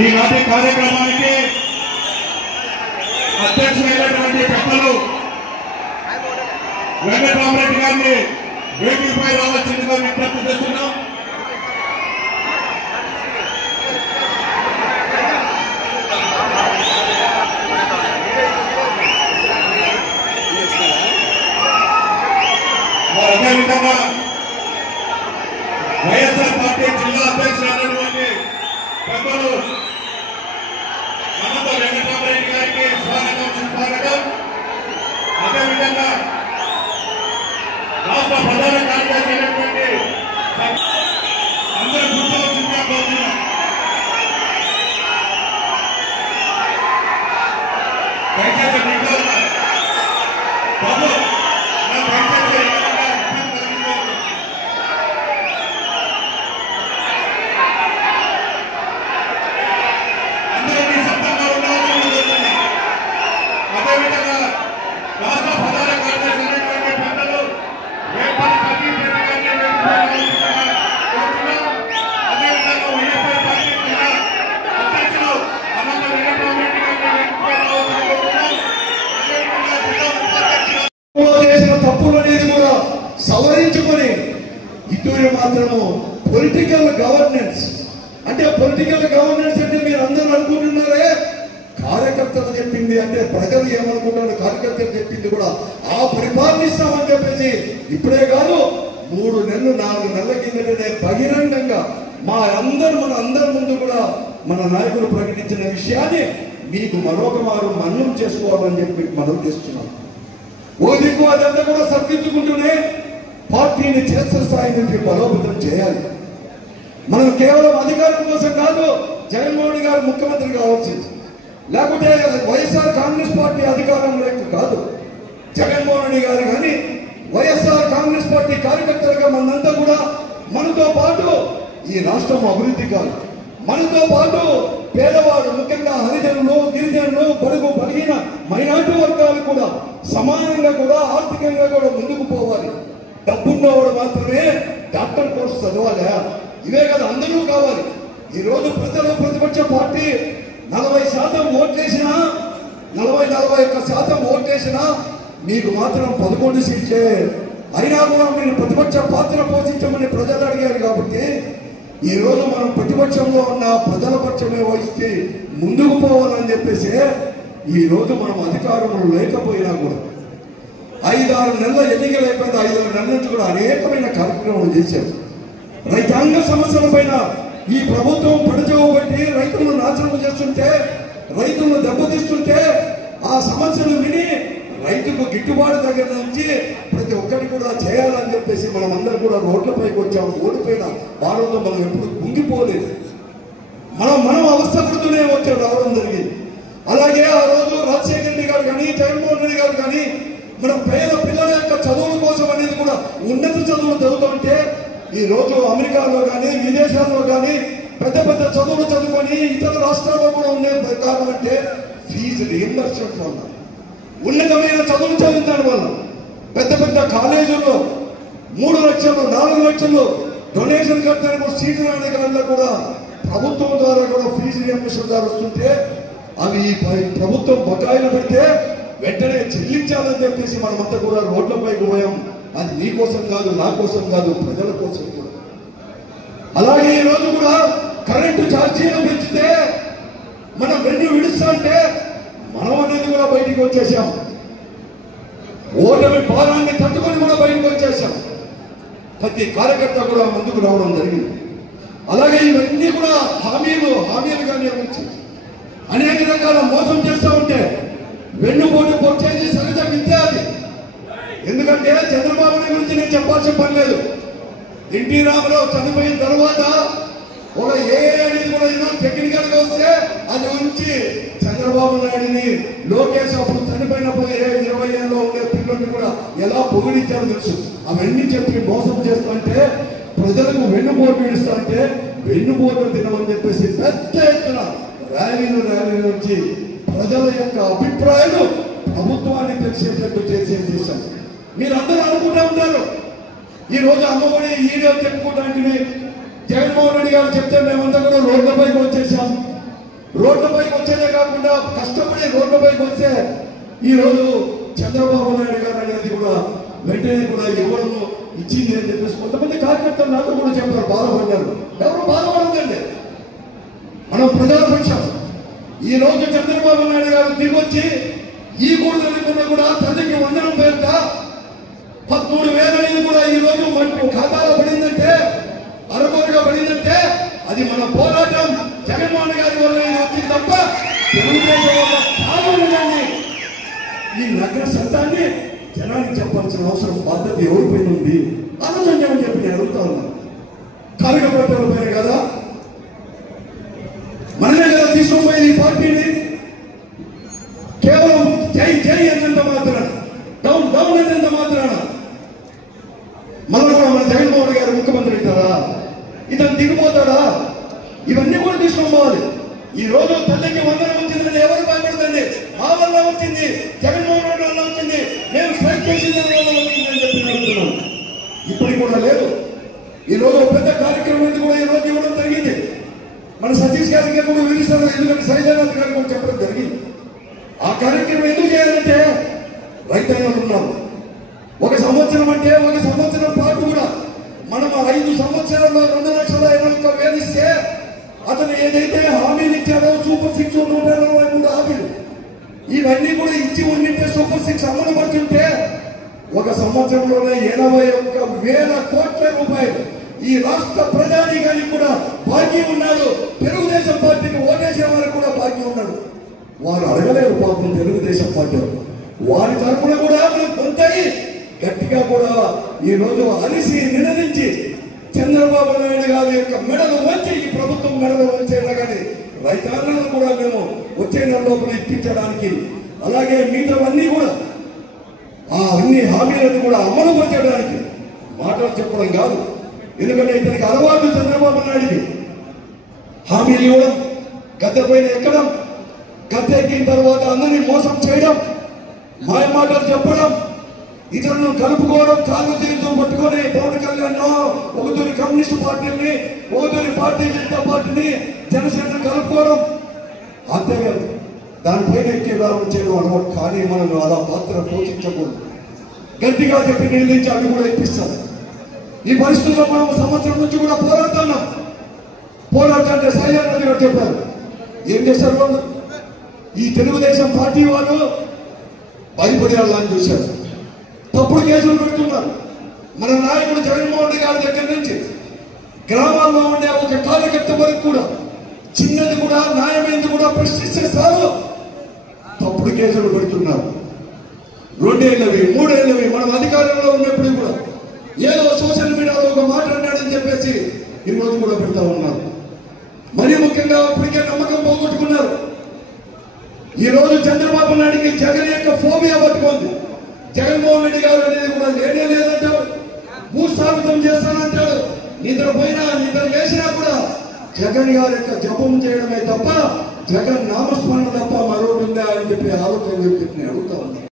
ఈనాటి కార్యక్రమానికి అధ్యక్షులైనటువంటి పెద్దలు వెంకటరామరెడ్డి గారిని వేదికపై రావాల్సిందిగా విజ్ఞప్తి చేస్తున్నాం. అదేవిధంగా వైఎస్ఆర్ పార్టీ జిల్లా అధ్యక్షులైనటువంటి పెద్దలు అనంత వెంకటరామరెడ్డి గారికి స్వాగతం సుస్వాగతం. అదేవిధంగా రాష్ట్ర ప్రధాన కార్యదర్శి అయినటువంటి అందరూ కూర్చోవలసిందిగా కోరుతున్నాం. దయచేసి మీతో బాబు దయచేసి అందరినీ సత్యంగా ఉండాల్సిన కోరుతున్నాం. అదేవిధంగా రాష్ట్ర ప్రధాన కార్యదర్శి అయినటువంటి పెద్దలు వేపల్లి సతీష్ రెడ్డి గారిని కోరుతున్నాం. అదేవిధంగా వైఎస్ఆర్ పార్టీ జిల్లా అధ్యక్షులు అనంత వెంకటరామరెడ్డి గారిని కోరుతున్నాం. అదేవిధంగా జిల్లా ఉపాధ్యక్షులు చేసిన తప్పులు అనేది కూడా సవరించుకొని ఇటీవల మాత్రము పొలిటికల్ గవర్నెన్స్ అంటే మీరు అందరూ అనుకుంటున్నారే కార్యకర్తలు చెప్పింది అంటే ప్రజలు ఏమనుకుంటున్నారు, కార్యకర్తలు చెప్పింది కూడా ఆ పరిపాలనిస్తామని చెప్పేసి ఇప్పుడే కాదు 3 నెలలు 4 నెలల కిందటనే బహిరంగంగా మన అందరి ముందు కూడా మన నాయకులు ప్రకటించిన విషయాన్ని మీకు మరొక మారు మన్నం చేసుకోవాలని చెప్పి మనం చేస్తున్నాం. ఓ దిక్కు అదంతా కూడా సర్దిద్దుకుంటూనే పార్టీని క్షేత్రస్థాయి నుంచి బలోపేతం చేయాలి. మనం కేవలం అధికారం కోసం కాదు జగన్మోహన్ గారు ముఖ్యమంత్రి కావాల్సింది, లేకపోతే వైఎస్ఆర్ కాంగ్రెస్ పార్టీ అధికారంలోకి కాదు. జగన్మోహన్ గారు కానీ వైఎస్ఆర్ కాంగ్రెస్ పార్టీ కార్యకర్తలుగా మనంతా కూడా మనతో పాటు ఈ రాష్ట్రం అభివృద్ధి కాదు, మనతో పాటు పేదవాడు ముఖ్యంగా హరిజనులు గిరిజనులు బడుగు బలహీన మైనార్టీ వర్గాలు కూడా సమానంగా కూడా ఆర్థికంగా కూడా ముందుకు పోవాలి. డబ్బున్నవాడు మాత్రమే డాక్టర్ కోర్సు చదవాలి, ఇవే కదా అందరూ కావాలి. ఈ రోజు ప్రజలు ప్రతిపక్ష పార్టీ 40% ఓట్లేసినా 41% ఓట్లేసినా మీకు మాత్రం 11 సీట్లే అయినా కూడా మీరు ప్రతిపక్ష పాత్ర పోషించమని ప్రజలు అడిగారు. కాబట్టి ఈ రోజు మనం ప్రతిపక్షంలో ఉన్న ప్రజల పక్షమే వహిస్తే ముందుకు పోవాలని చెప్పేసి ఈ రోజు మనం అధికారంలో లేకపోయినా కూడా 5-6 నెలల ఎన్నికలు అయిపోయింది. 5 నెలల నుంచి కూడా అనేకమైన కార్యక్రమాలు చేశారు. రైతాంగ సమస్యల పైన ఈ ప్రభుత్వం పడుచోబట్టి రైతులను నాశనం చేస్తుంటే, రైతులను దెబ్బతీస్తుంటే ఆ సమస్యలు విని రైతుకు గిట్టుబాటు దగ్గర నుంచి ప్రతి ఒక్కటి కూడా చేయాలని చెప్పేసి మనం అందరం కూడా రోడ్లపైకి వచ్చాము. ఓడిపోయిన వారంలో మనం ఎప్పుడు కుంగిపోలేదు, మనం అవస్థపడుతూనే రావడం జరిగింది. అలాగే ఆ రోజు రాజశేఖర రెడ్డి గారు కానీ జగన్మోహన్ రెడ్డి గారు కానీ మన పేద పిల్లల యొక్క చదువుల కోసం అనేది కూడా ఉన్నత చదువులు చదువుతుంటే ఈ రోజు అమెరికాలో కానీ విదేశాల్లో కానీ పెద్ద పెద్ద చదువులు చదువుకొని ఇతర రాష్ట్రాల్లో కూడా ఉండే కారణం అంటే ఫీజు రీయింబర్స్మెంట్ వల్ల, ఉన్నతమైన చదువులు చదువుతాడు వల్ల పెద్ద పెద్ద కాలేజీల్లో 3 లక్షలు 4 లక్షలు డొనేషన్ కట్టడానికి సీట్లు అనేకల్లా కూడా ప్రభుత్వం ద్వారా కూడా ఫీజు రీయింబర్స్మెంట్ ద్వారా వస్తుంటే అవి ప్రభుత్వం బకాయిలు పెడితే వెంటనే చెల్లించాలని చెప్పేసి మనమంతా కూడా రోడ్లపైకి పోయాం. అది నీ కోసం కాదు, నా కోసం కాదు, ప్రజల కోసం కూడా. అలాగే ఈ రోజు కూడా కరెంటు ఛార్జీలు పెంచితే మనం వెన్ను విడుస్తా అంటే మనం అనేది కూడా బయటికి వచ్చేసాం. ఓటమి భారాన్ని తట్టుకొని కూడా బయటకు వచ్చేసాం. ప్రతి కార్యకర్త కూడా ముందుకు రావడం జరిగింది. అలాగే ఇవన్నీ కూడా హామీలుగా నిర్మించి అనేక రకాల మోసం చేస్తూ ఉంటే వెన్నుపోటు పొట్టేసి సహజ విద్యార్థి. ఎందుకంటే చంద్రబాబు నాయుడు గురించి నేను చెప్పాల్సిన పని లేదు. ఎన్టీ రామారావు చనిపోయిన తర్వాత ఒక అనేది కూడా ఏదో టెక్నికల్ గా వస్తే అది ఉంచి చంద్రబాబు నాయుడిని లోకేష్ అప్పుడు చనిపోయినప్పుడు 20 ఏళ్ళలో ఉండే పిల్లల్ని కూడా ఎలా పొగిడించారో తెలుసు. అవన్నీ చెప్పి మోసం చేస్తుంటే ప్రజలకు వెన్నుపోటు ఇస్తా అంటే వెన్నుపోటు తినమని చెప్పేసి పెద్ద ఎత్తున ర్యాలీలు నుంచి ప్రజల యొక్క అభిప్రాయాలు ప్రభుత్వాన్ని తెలిసేటట్టు చేసాం. మీరందరూ అనుకుంటూ ఉంటారు ఈ రోజు అమ్మఒడి ఈడో చెప్పుకోవడానికి జగన్మోహన్ రెడ్డి గారు చెప్తే మేమంతా కూడా రోడ్లపైకి వచ్చేసాం. రోడ్లపైకి వచ్చేదే కాకుండా కష్టపడి రోడ్లపైకి వస్తే ఈరోజు చంద్రబాబు నాయుడు గారు అనేది కూడా వెంటనే కూడా ఇవ్వడము ఇచ్చింది అని చెప్పేసి కొంతమంది కార్యకర్తలు నాతో కూడా చెప్పారు, బాధపడ్డారు. ఎవరు బాధపడదండి, మనం ప్రజాపక్షం. ఈ రోజు చంద్రబాబు నాయుడు గారు తిరిగి వచ్చి ఈ కూడా కూడా తల్లికి వందనం పేరుట 13,000 కూడా ఈ రోజు మనకు ఖాతాలో పడిందంటే, అరకొరగా పడిందంటే అది మన పోరాటం జగన్మోహన్ గారి వల్ల వచ్చింది తప్ప తెలుగుదేశం వల్ల కావాలని ఈ నగర సత్యాన్ని జనానికి చెప్పాల్సిన అవసరం బాధ్యత ఎవరిపైన ఉంది ఆలోచించమని చెప్పి నేను అడుగుతా ఉన్నాను. కార్యకర్తల పైన కదా, మనమే కదా తీసుకుపోయింది ఈ పార్టీని. కేవలం జై జై అన్నంత మాత్రాన, డౌన్ డౌన్ అన్నంత మాత్రాన మళ్ళీ కూడా మన జగన్మోహన్ గారు ముఖ్యమంత్రి అవుతారా, ఇతను దిగిపోతాడా? ఇవన్నీ కూడా తీసుకోవాలి. ఈ రోజు తల్లికి వందనం వచ్చిందని ఎవరు భయపడదండి, మా వల్ల వచ్చింది, జగన్మోహన్ రెడ్డి వల్ల వచ్చింది, మేము స్ట్రైక్ చేసింది వల్ల వచ్చింది అని చెప్పి అడుగుతున్నాం. ఇప్పటికి కూడా లేదు. ఈ రోజు పెద్ద కార్యక్రమం కూడా ఈ రోజు ఇవ్వడం జరిగింది. మన సతీష్ గారికి కూడా విధిస్తారు, ఎందుకంటే సైజనాథ్ గారికి కూడా చెప్పడం జరిగింది. ఆ కార్యక్రమం ఎందుకు చేయాలంటే రైతాంగం ఉన్నాం. ఒక సంవత్సరం అంటే ఒక సంవత్సరం పాటు కూడా మనం 5 సంవత్సరాల్లో 2,50,000 ఇస్తే అతను ఏదైతే హామీలు ఇచ్చాడో సూపర్ 6 143 హామీలు ఇవన్నీ కూడా ఇచ్చి ఉండింటే సూపర్ 6 అమలు పడుతుంటే ఒక సంవత్సరంలోనే 81,000 కోట్ల రూపాయలు ఈ రాష్ట్ర ప్రజానీకానికి కూడా బాకీ ఉన్నాడు. తెలుగుదేశం పార్టీకి ఓటేసే వారికి కూడా బాకీ ఉన్నాడు. వారు అడగలేరు పాపం తెలుగుదేశం పార్టీ వారి తరఫున కూడా కొంతయి గట్టిగా కూడా ఈ రోజు అలిసి నినదించి చంద్రబాబు నాయుడు గారి యొక్క మెడలు వంచి ఈ ప్రభుత్వం మెడలు వంచేలా కానీ రైతాంగాలను కూడా మేము వచ్చే నెల లోపల ఇప్పించడానికి, అలాగే మిగతావన్నీ కూడా ఆ అన్ని హామీలను కూడా అమలు పరచడానికి మాటలు చెప్పడం కాదు. ఎందుకంటే ఇతనికి అలవాటు చంద్రబాబు నాయుడికి హామీలు ఇవ్వడం, గద్దె పైన ఎక్కడం, గద్దె ఎక్కిన తర్వాత అందరినీ మోసం చేయడం, మాయ మాటలు చెప్పడం, ఇతరులను కలుపుకోవడం, కాలు తీరుతూ పట్టుకొని పవన్ కళ్యాణ్ ఒకతూరి కమ్యూనిస్ట్ పార్టీని, ఒకతూరి భారతీయ జనతా పార్టీని, జనసేన కలుపుకోవడం, అంతేకాదు దానిపైన ఎక్కి రావడం చేయడం అలవాటు. కానీ మనం అలా పాత్ర పోషించకూడదు. గట్టిగా చెప్పి నిలదించి అవి కూడా ఇప్పిస్తారు. ఈ పరిస్థితుల్లో మనం సంవత్సరం నుంచి కూడా పోరాడుతున్నాం. పోరాటంటే సాయాన్ని గారు చెప్పారు. ఏం చేశారు వాళ్ళు? ఈ తెలుగుదేశం పార్టీ వాళ్ళు భయపడేయాలని చూశారు. తప్పుడు కేసులు పెడుతున్నారు. మన నాయకుడు జగన్మోహన్ రెడ్డి గారి దగ్గర నుంచి గ్రామాల్లో ఉండే ఒక కార్యకర్త వరకు కూడా చిన్నది కూడా న్యాయమైనది కూడా ప్రశ్నిస్తే చాలు తప్పుడు కేసులు పెడుతున్నారు. 2 ఏళ్ళవి 3 ఏళ్ళవి మనం అధికారంలో ఉన్నప్పుడు కూడా ఏదో సోషల్ మీడియాలో ఒక మాట అన్నాడని చెప్పేసి ఈరోజు కూడా పెడతా ఉన్నారు. మరీ ముఖ్యంగా ఇప్పటికే నమ్మకం పోగొట్టుకున్నారు. ఈ రోజు చంద్రబాబు నాయుడికి జగన్ యొక్క ఫోబియా పట్టుకుంది. జగన్మోహన్ రెడ్డి గారు అనేది కూడా లేనే లేదంటాడు, భూస్థాపితం చేస్తానంటాడు. నిద్రపోయినా నిద్ర లేచినా కూడా జగన్ గారి యొక్క జపం చేయడమే తప్ప జగన్ నామస్మరణ తప్ప మరొకటి ఉందా అని చెప్పి ఆలోచన అడుగుతా ఉన్నాం.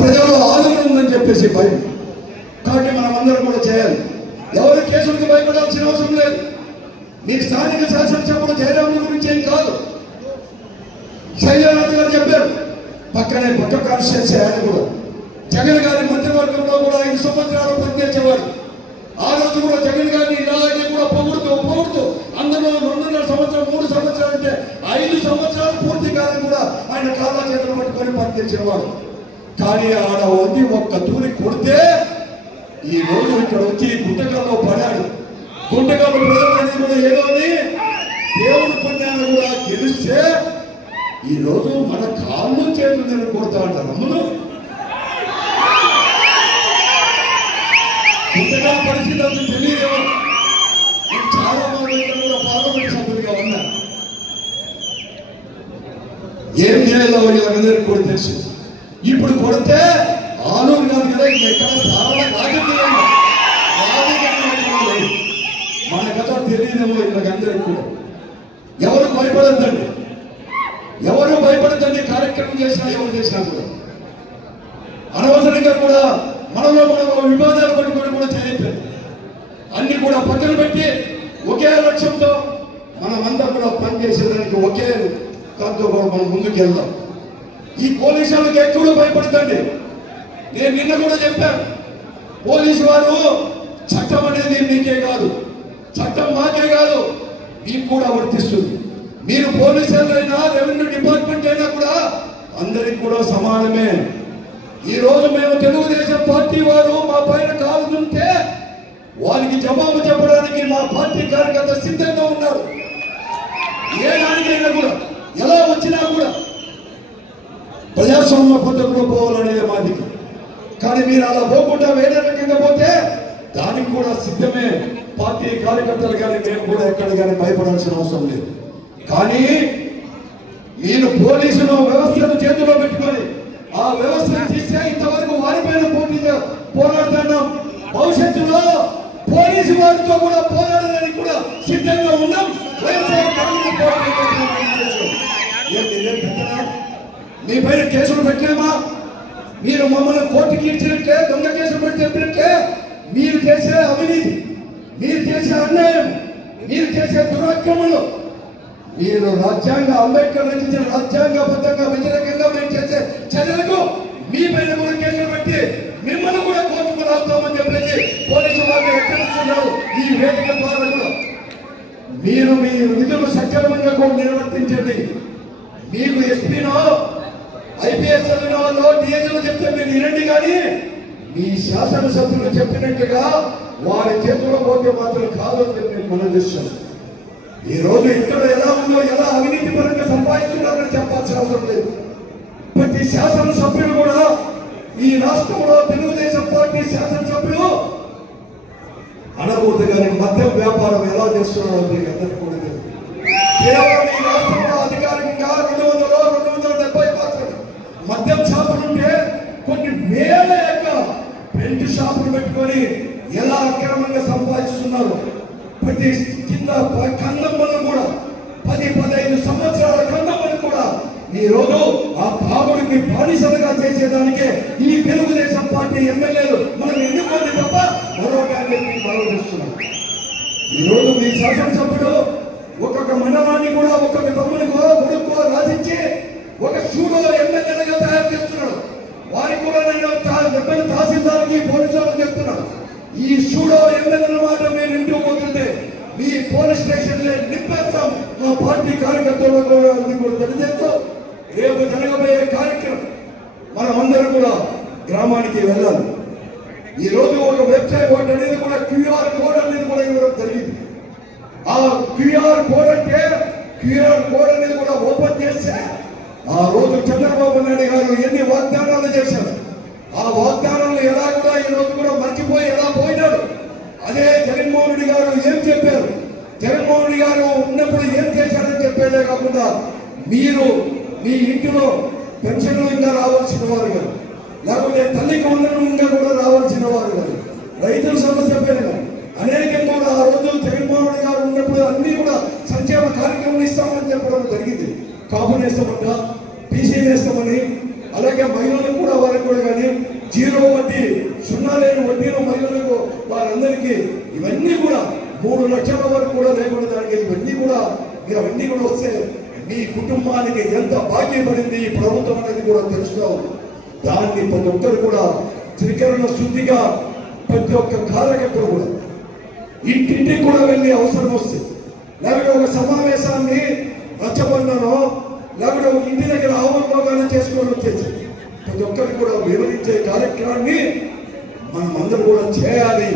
ప్రజలు ఆలోచన ఉందని చెప్పేసి భయం. కాబట్టి మనం అందరం కూడా చేయాలి. ఎవరు కేసులకు భయపడాల్సిన అవసరం లేదు. మీకు స్థానిక శాసనసభ్యుడు జయరాముల గురించి ఏం కాదు. శైలనాథ్ గారు చెప్పారు, పక్కనే పక్క కాన్స్టిట్యూన్సీ ఆయన కూడా జగన్ గారి మంత్రివర్గంలో కూడా 5 సంవత్సరాలు పనిచేసేవాడు. ఆ రోజు కూడా జగన్ గారిని ఇలాగే కూడా పొగుడుతూ అందులో 2.5 సంవత్సరం 3 సంవత్సరాలు అంటే 5 సంవత్సరాలు పూర్తి కాలం కూడా ఆయన కాళ్ళ చేతులు పట్టుకొని పనిచేసేవాడు. కానీ ఆడ వండి ఒక్క తూరి కొడితే ఈ రోజు ఇక్కడ వచ్చి గుంటకాల్లో పడాడు. గుంటకాలు ప్రజలన్నీ కూడా ఏదో దేవుడు పుణ్యాన్ని కూడా గెలిస్తే ఈ రోజు మన కాళ్ళు చేతులు నేను కొడతా అంటారు. అమ్మను గుంటకాల పరిస్థితి అంతా తెలియదేమో. చాలా మంది ఇక్కడ పార్లమెంట్ సభ్యులుగా ఉన్నారు. ఏం చేయాలో వీళ్ళందరికీ కూడా తెలుసు. ఇప్పుడు కొడితే ఆలూరు గారు కదా ఎక్కడ స్థానంలో రాజకీయం మన కథ తెలియదేమో వీళ్ళకందరికీ కూడా. ఎవరు భయపడద్దండి, ఎవరు భయపడద్దండి. కార్యక్రమం చేసినా ఎవరు చేసినా కూడా అనవసరంగా కూడా మనలో మనం వివాదాలు పట్టుకొని కూడా చేయట్లేదు. అన్ని కూడా పక్కన పెట్టి ఒకే లక్ష్యంతో మనమందరం కూడా పనిచేసేదానికి ఒకే దాంతో కూడా మనం ముందుకు వెళ్దాం. ఈ పోలీసులకు ఎక్కువ భయపడతండి. నేను నిన్న కూడా చెప్పాను, పోలీసు వారు చట్టం అనేది మీకే కాదు, చట్టం మాకే కాదు, మీకు కూడా వర్తిస్తుంది. మీరు పోలీసులైనా రెవెన్యూ డిపార్ట్మెంట్ అయినా కూడా అందరికి కూడా సమానమే. ఈ రోజు మేము తెలుగుదేశం పార్టీ వారు మా పైన కాలుతుంటే వారికి జవాబు చెప్పడానికి మా పార్టీ కార్యకర్త సిద్ధంగా ఉన్నారు. ఏ దానికైనా కూడా ఎలా వచ్చినా కూడా ప్రజాస్వామ్య పద్ధతిలో పోవాలనేది మాది. కానీ మీరు అలా పోకుండా వేరే రకంగా పోతే దానికి కూడా సిద్ధమే పార్టీ కార్యకర్తలు. కానీ మేము కూడా ఎక్కడ కానీ భయపడాల్సిన అవసరం లేదు. కానీ మీరు పోలీసులు వ్యవస్థను చేతిలో పెట్టుకొని ఆ వ్యవస్థను తీస్తే ఇంతవరకు వారిపైన పోరాడుతున్నాం. భవిష్యత్తులో పోలీసు వారితో కూడా పోరాడడానికి కూడా సిద్ధంగా ఉన్నాం. మీ పైన కేసులు పెట్టలేమా? మీరు మమ్మల్ని కోర్టుకి ఇచ్చినట్లే దొంగ కేసులు పెట్టి చెప్పినట్లే మీరు చేసే అవినీతి, మీరు చేసే అన్యాయం, మీరు చేసే దురాక్రమణలు, మీరు రాజ్యాంగ అంబేద్కర్ రచించిన రాజ్యాంగబద్ధంగా వ్యతిరేకంగా మీరు చేసే చర్యలకు మీ పైన కూడా కేసులు పెట్టి మిమ్మల్ని కూడా కోర్టుకు రాస్తామని చెప్పేసి పోలీసు వారిని హెచ్చరిస్తున్నారు. ఈ వేదిక ద్వారా కూడా మీరు మీ విధులు సక్రమంగా కూడా నిర్వర్తించండి. మీకు ఎస్పీనో ఐపీఎస్ చదివిన వాళ్ళు డిఐజీలు చెప్తే మీరు వినండి. కానీ మీ శాసనసభ్యులు చెప్పినట్టుగా వారి చేతిలో పోతే మాత్రం కాదని నేను మనం చేస్తాను. ఈ రోజు ఇక్కడ ఎలా ఉందో, ఎలా అవినీతి పరంగా సంపాదిస్తున్నారని చెప్పాల్సిన అవసరం లేదు. ప్రతి శాసనసభ్యులు కూడా ఈ రాష్ట్రంలో తెలుగుదేశం పార్టీ శాసనసభ్యులు అనకూడదు. కానీ మద్యం వ్యాపారం ఎలా చేస్తున్నారో మీకు అందరికీ కూడా తెలుసు. కేవలం ఈ రాష్ట్రంలో అధికారికంగా 270 మాత్రమే మద్యం షాపులుంటే కొన్ని వేల యొక్క పెయింట్ షాపులు పెట్టుకొని ఎలా అక్రమంగా సంపాదిస్తున్నారు. ప్రతి కింద కందమ్మను కూడా 10-15 సంవత్సరాల కందమ్మను కూడా ఈ రోజు ఆ తాగుడికి బానిసలుగా చేసేదానికే ఈ తెలుగుదేశం పార్టీ ఎమ్మెల్యేలు మనం ఎన్నుకోండి తప్ప మరొకటి మనం చూస్తున్నాం. ఈ రోజు మీ శాసనసభ్యుడు ఒక్కొక్క మండలాన్ని కూడా ఒక్కొక్క తమ్మునికో కొడుకో రాసించి ఒక సూడో ఎమ్మెల్యేలుగా తయారు చేస్తున్నాడు. వారికి కూడా నేను తహసీల్దార్కి పోలీసులకు చెప్తున్నాను, ఈ సూడో ఎమ్మెల్యేల మాట మేము ఇంటికి పోతుంటే మీ పోలీస్ స్టేషన్ నింపేస్తాం. మా పార్టీ కార్యకర్తలు కూడా తెలియజేస్తాం. రేపు జరగబోయే కార్యక్రమం మనం అందరూ కూడా గ్రామానికి వెళ్ళాలి. ఈ రోజు ఒక వెబ్సైట్ ఒకటి అనేది కూడా క్యూఆర్ కోడ్ అనేది కూడా ఇవ్వడం జరిగింది. ఆ క్యూఆర్ కోడ్ అంటే క్యూఆర్ కోడ్ అనేది కూడా ఓపెన్ చేస్తే ఆ రోజు చంద్రబాబు నాయుడు గారు ఎన్ని వాగ్దానాలు చేశారు, ఆ వాగ్దానాలు ఎలా కూడా ఈ రోజు కూడా మర్చిపోయి ఎలా పోయినాడు. అదే జగన్మోహన్ రెడ్డి గారు ఏం చెప్పారు, జగన్మోహన్ రెడ్డి గారు ఉన్నప్పుడు ఏం చేశారని చెప్పేదే కాకుండా మీరు మీ ఇంటిలో పెన్షన్లు ఇంకా రావాల్సిన వారు కాదు, లేకపోతే తల్లికి వందనం ఇంకా కూడా రావాల్సిన వారు కాదు, రైతుల సమస్య పైన అనేకంగా కూడా ఆ రోజు జగన్మోహన్ రెడ్డి గారు ఉన్నప్పుడు అన్ని కూడా సంక్షేమ కార్యక్రమాలు ఇస్తామని చెప్పడం జరిగింది. కాపు నేస్తామంట, బీసీ నేస్తామని, అలాగే మహిళలకు కూడా వారికి కూడా కానీ 0 వడ్డీ 0 లేని వడ్డీలు మహిళలకు వారందరికీ ఇవన్నీ కూడా 3 లక్షల వరకు కూడా లేకుండా దానికి ఇవన్నీ కూడా వస్తే మీ కుటుంబానికి ఎంత బాకీ పడింది ఈ ప్రభుత్వం అనేది కూడా తెలుస్తాం. దాన్ని ప్రతి ఒక్కరు కూడా త్రికరణ శుద్ధిగా ప్రతి ఒక్క కార్యకర్తలు కూడా ఇంటింటికి కూడా వెళ్ళి అవసరం వస్తే, లేకపోతే ఒక సమావేశాన్ని రచ్చబండనో లేకపోతే ఒక ఇంటి దగ్గర అవగాహన చేసుకోవడం వచ్చేసి ప్రతి ఒక్కరికి కూడా వివరించే కార్యక్రమాన్ని మనం అందరూ కూడా చేయాలి.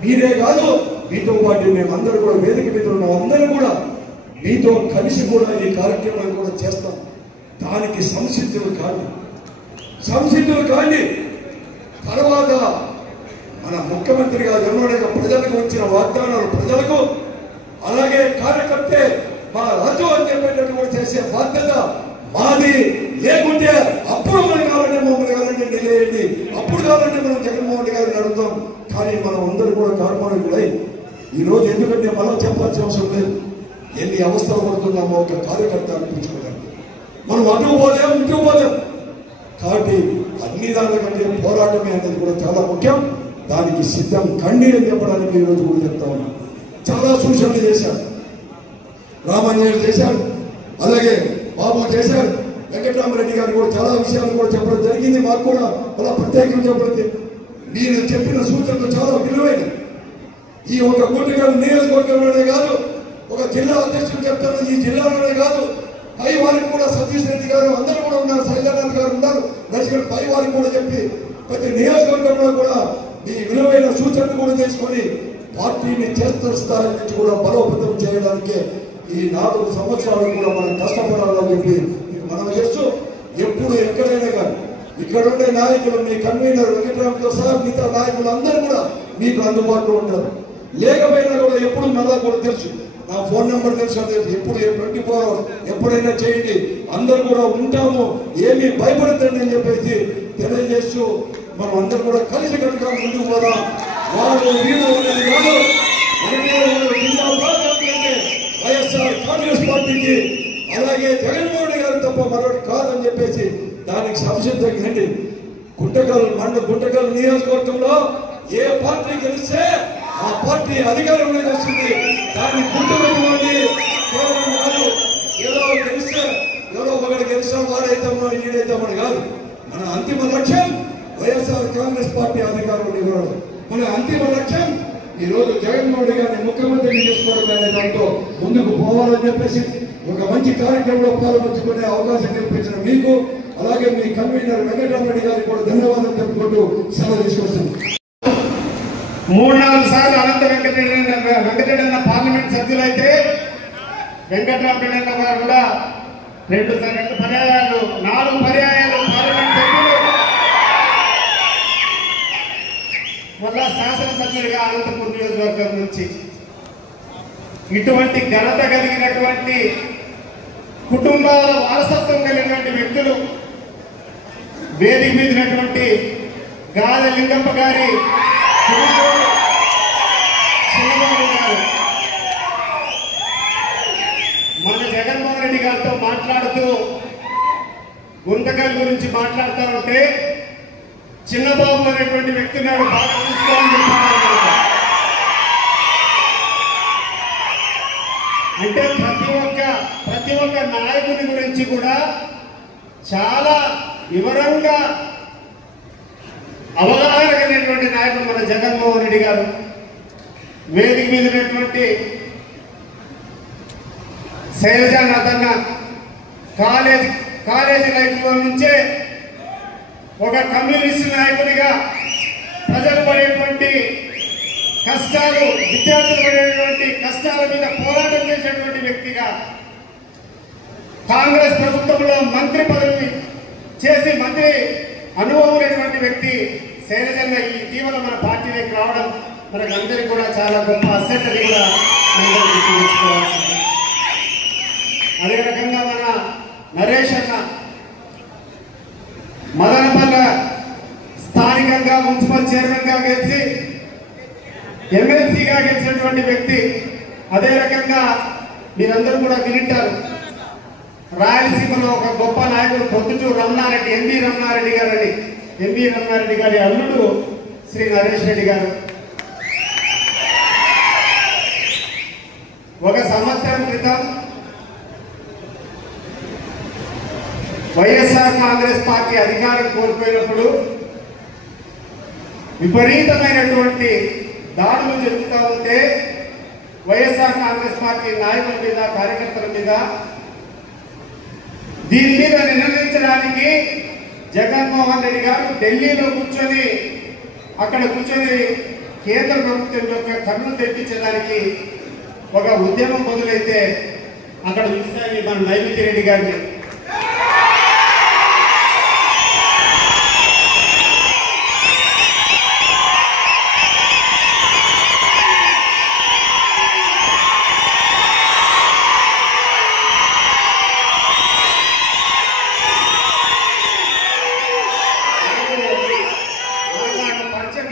మీరే కాదు, మీతో పాటు మేమందరూ కూడా వేదిక మీద ఉన్నాం, అందరూ కూడా మీతో కలిసి కూడా ఈ కార్యక్రమాన్ని కూడా చేస్తాం. దానికి సంసిద్ధులు కాండి. తర్వాత మన ముఖ్యమంత్రిగా జగన్మోహన్ ప్రజలకు వచ్చిన వాగ్దానాలు ప్రజలకు, అలాగే కార్యకర్తే మా రాజు అని చెప్పేటట్టు కూడా చేసే బాధ్యత మాది. లేకుంటే అప్పుడు మనకు కావాలంటే మమ్మల్ని కావాలంటే నిలయండి, అప్పుడు కావాలంటే మనం జగన్మోహన్ గారిని అడుగుతాం. కానీ మనం అందరూ కూడా కార్మానుకులై ఈరోజు ఎందుకంటే మనం చెప్పాల్సిన అవసరం లేదు, ఎన్ని అవస్థలు పడుతున్నామో ఒక కార్యకర్త అనిపించుకోవడానికి. మనం అటు పోలేం. కాబట్టి అన్ని దాని కంటే పోరాటమే అనేది కూడా చాలా ముఖ్యం. దానికి సిద్ధం కండి అని చెప్పడానికి ఈరోజు కూడా చెప్తా ఉన్నాం. చాలా సూచనలు చేశారు. రామాంజనేయులు చేశారు, అలాగే బాబు చేశారు, వెంకటరామరెడ్డి గారు కూడా చాలా విషయాలు కూడా చెప్పడం జరిగింది. మాకు కూడా అలా ప్రత్యేకంగా చెప్పడం, మీరు చెప్పిన సూచనలు చాలా విలువైనవి. ఈ ఒక గుంటకల్ నియోజకవర్గంలోనే కాదు, ఒక జిల్లా అధ్యక్షుడు చెప్తాను, ఈ జిల్లాలోనే కాదు, పై వారికి కూడా సతీష్ రెడ్డి గారు అందరూ కూడా ఉన్నారు, శైలనాథ్ గారు ఉన్నారు, నర్సిగడ్ పై వారికి కూడా చెప్పి ప్రతి నియోజకవర్గంలో కూడా ఈ విలువైన సూచనలు కూడా తీసుకొని పార్టీని చేస్తస్థాయి నుంచి కూడా బలోపేతం చేయడానికి ఈ 4 సంవత్సరాలు కూడా మనం కష్టపడాలని చెప్పి మనం చేస్తూ, ఎప్పుడు ఎక్కడైనా కానీ ఇక్కడ ఉండే నాయకులు, మీ కన్వీనర్ వెంకటరామతో సహా మిగతా నాయకులు అందరూ కూడా మీకు అందుబాటులో ఉంటారు. లేకపోయినా కూడా ఎప్పుడు మళ్ళా కూడా తెలుసు, నా ఫోన్ నెంబర్ తెలుసు, ఎప్పుడు 24 hours ఎప్పుడైనా చేయండి, అందరూ కూడా ఉంటాము, ఏమీ భయపడద్దండి అని చెప్పేసి తెలియజేస్తూ మనం అందరూ కూడా కలిసి కనుక ముందుకు పోదాం. వాళ్ళు వీళ్ళు అనేది కాదు, వైఎస్ఆర్ కాంగ్రెస్ పార్టీకి అలాగే జగన్మోహన్ రెడ్డి గారు తప్ప మరొకటి కాదని చెప్పేసి దానికి సంసిద్ధండి. గుంటకల్ నియోజకవర్గంలో ఏ పార్టీ గెలిస్తే ఆ పార్టీ అధికారంలోకి వస్తుంది. దాన్ని గుర్తుపెట్టుకోండి. కేవలం కాదు, ఏదో గెలిస్తే ఎవరో ఒకటి గెలిచిన వాడైతామో ఈడైతామని కాదు. మన అంతిమ లక్ష్యం వైఎస్ఆర్ కాంగ్రెస్ పార్టీ అధికారంలో ఇవ్వడం. మన అంతిమ లక్ష్యం ఈ రోజు జగన్మోహన్ రెడ్డి గారిని ముఖ్యమంత్రిని చేసుకోవడం అనే దాంతో ముందుకు పోవాలని చెప్పేసి ఒక మంచి కార్యక్రమంలో పాల్పంచుకునే అవకాశం కల్పించిన మీకు, అలాగే మీ కన్వీనర్ వెంకటరామరెడ్డి గారికి కూడా ధన్యవాదాలు చెప్పుకుంటూ సెలవు తీసుకొస్తాను. 3-4 సార్లు అనంత వెంకటరెడ్డి పార్లమెంట్ సభ్యులైతే వెంకటరామరెడ్డి గారు కూడా 2 పర్యాయాలు 4 పర్యాయాలు పార్లమెంట్ సభ్యులు, మళ్ళా శాసనసభ్యులుగా అనంతపూర్ నియోజకవర్గం నుంచి. ఇటువంటి ఘనత కలిగినటువంటి కుటుంబాల వారసత్వం కలిగినటువంటి వ్యక్తులు వేదిక మీదినటువంటి గాలి లింగప్ప గారి చిన్నబాబు గారు మన జగన్మోహన్ రెడ్డి గారితో మాట్లాడుతూ గుంటకల్ గురించి మాట్లాడుతూ ఉంటే చిన్నబాబు అనేటువంటి వ్యక్తి నాడు బాగా చూసుకోవాలని చెప్తున్నారు. అంటే ప్రతి ఒక్క నాయకుని గురించి కూడా చాలా వివరంగా అవగాహన కలిగినటువంటి నాయకుడు మన జగన్మోహన్ రెడ్డి గారు. వేదిక మీద ఉన్నటువంటి శైలజానాథ్ అన్న కాలేజీ లైఫ్లో నుంచే ఒక కమ్యూనిస్ట్ నాయకునిగా ప్రజలు పడేటువంటి కష్టాలు, విద్యార్థులు పడేటువంటి కష్టాల మీద పోరాటం చేసేటువంటి వ్యక్తిగా కాంగ్రెస్ ప్రభుత్వంలో మంత్రి పదవి చేసి మంత్రి అనుభవం ఉన్నటువంటి వ్యక్తి శైలజన్న ఇటీవల మన పార్టీలోకి రావడం మనకందరికీ కూడా చాలా గొప్ప అసెట్ అని కూడా తెలుసుకోవాల్సింది. అదే రకంగా మన నరేష్ అన్న మదనపల్లె స్థానికంగా మున్సిపల్ చైర్మన్ గా గెలిచి ఎమ్మెల్సీగా గెలిచినటువంటి వ్యక్తి. అదే రకంగా మీరందరూ కూడా వినింటారు, రాయలసీమలో ఒక గొప్ప నాయకుడు పొద్దుటూరు రమణారెడ్డి, ఎంవి రమణారెడ్డి గారని, ఎంవి రమణారెడ్డి గారి అల్లుడు శ్రీ నరేష్ రెడ్డి గారు. ఒక సంవత్సరం క్రితం వైఎస్ఆర్ కాంగ్రెస్ పార్టీ అధికారం కోల్పోయినప్పుడు విపరీతమైనటువంటి దాడులు జరుగుతూ ఉంటే వైఎస్ఆర్ కాంగ్రెస్ పార్టీ నాయకుల మీద, కార్యకర్తల మీద, దీని మీద నిర్ణయించడానికి జగన్మోహన్ రెడ్డి గారు ఢిల్లీలో కూర్చొని కేంద్ర ప్రభుత్వం యొక్క కన్ను తెప్పించడానికి ఒక ఉద్యమం మొదలైతే అక్కడ చూసాయి మన నైవేద్య రెడ్డి గారిని.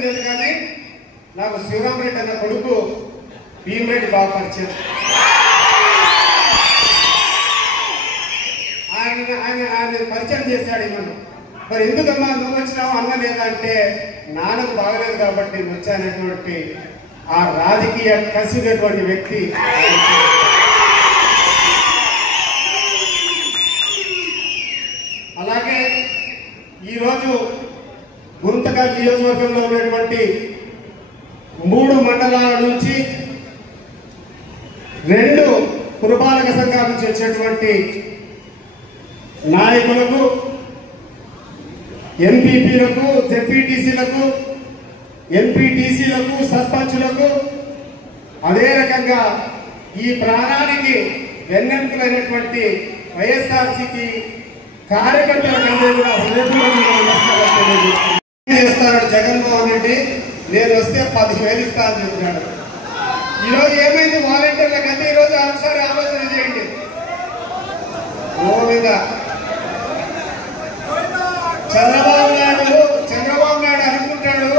లేదు కానీ నాకు శివరామరెడ్డి అన్న కొడుకు భీమరెడ్డి బాగా పరిచయం. ఆయన పరిచయం చేశాడు. నన్ను మరి ఎందుకమ్మా నువ్వు వచ్చినావు అన్న లేదంటే నాన్నకు బాగలేదు కాబట్టి వచ్చానటువంటి ఆ రాజకీయ కసినటువంటి వ్యక్తి. జగిత్యాల నియోజకవర్గంలో ఉన్నటువంటి 3 మండలాల నుంచి 2 పురపాలక సంఘాల నుంచి వచ్చినటువంటి నాయకులకు, ఎంపీపీలకు, జెడ్పీటీసీలకు, ఎంపీటీసీలకు, సర్పంచులకు, అదే రకంగా ఈ ప్రాణానికి వెన్నెముకలైనటువంటి వైఎస్ఆర్సీపీ కార్యకర్తలందరూ కూడా చేస్తాడు జగన్మోహన్ రెడ్డి. నేను వస్తే 10,000 ఇస్తానని చెప్తున్నాడు. ఈరోజు ఏమైంది వాలంటీర్లకు అంటే ఈరోజు ఒకసారి ఆలోచన చేయండి. మీద చంద్రబాబు నాయుడు అనుకుంటాడు,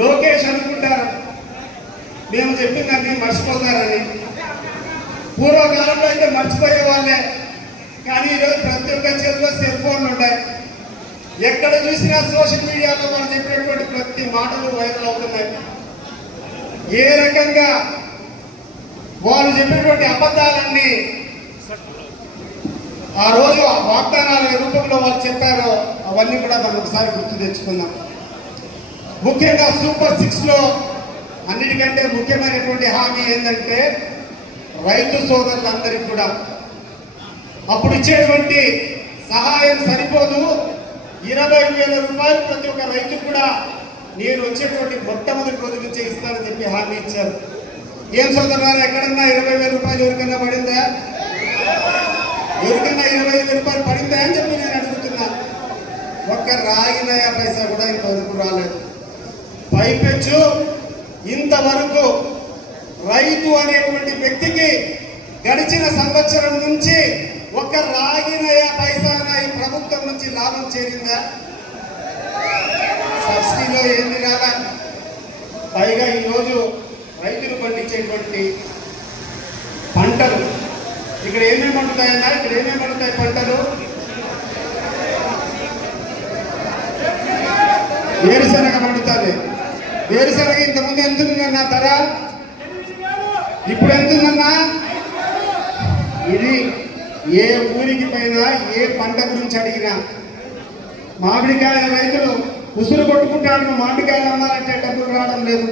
లోకేష్ అనుకుంటారు మేము చెప్పిందని మర్చిపోతారని. పూర్వకాలంలో అయితే మర్చిపోయే వాళ్ళే, కానీ ఈరోజు ప్రతి ఒక్క చేతిలో సెల్ ఫోన్లు ఉంటాయి. ఎక్కడ చూసినా సోషల్ మీడియాలో మనం చెప్పినటువంటి ప్రతి మాటలు వైరల్ అవుతున్నాయి. ఏ రకంగా వాళ్ళు చెప్పినటువంటి అబద్ధాలన్నీ ఆ రోజు వాగ్దానాల రూపంలో వాళ్ళు చెప్పారో అవన్నీ కూడా మనం ఒకసారి గుర్తు తెచ్చుకుందాం. ముఖ్యంగా సూపర్ 6 లో అన్నిటికంటే ముఖ్యమైనటువంటి హామీ ఏంటంటే రైతు సోదరులందరికీ కూడా అప్పుడు ఇచ్చేటువంటి సహాయం సరిపోదు, 20,000 రూపాయలు ప్రతి ఒక్క రైతు కూడా నేను వచ్చేటువంటి మొట్టమొదటి రోజు నుంచే ఇస్తానని చెప్పి హామీ ఇచ్చారు. ఏం సోదరులారా, ఎక్కడన్నా 20,000 రూపాయలు ఎవరికన్నా పడిందా? ఎవరికన్నా 20,000 రూపాయలు పడిందా అని చెప్పి నేను అడుగుతున్నా. ఒక్క రాగినయా పైసా కూడా ఇంతవరకు రాలేదు. పైపెచ్చు ఇంతవరకు రైతు అనేటువంటి వ్యక్తికి గడిచిన సంవత్సరం నుంచి ఒక్క రాగినయా పైసానా ఈ ప్రభుత్వం నుంచి లాభం చేరిందా? సబ్సిడీలో ఏంది రాగా? పైగా ఈరోజు రైతులు పండించేటువంటి పంటలు ఇక్కడ ఏమేమి పండుతాయన్నా? ఇక్కడ ఏమేమి పండుతాయి పంటలు? వేరుశనగ పండుతుంది. వేరుశనగ ఇంతకుముందు ఎంత ఉందన్నా ధర? ఇప్పుడు ఎంత ఉందన్నా? ఇది ఏ ఊరికి పైన ఏ పంట గురించి అడిగినా మామిడికాయల రైతులు ఉసురు కొట్టుకుంటాడు. మామిడికాయలు అమ్మాలంటే డబ్బులు రావడం లేదు.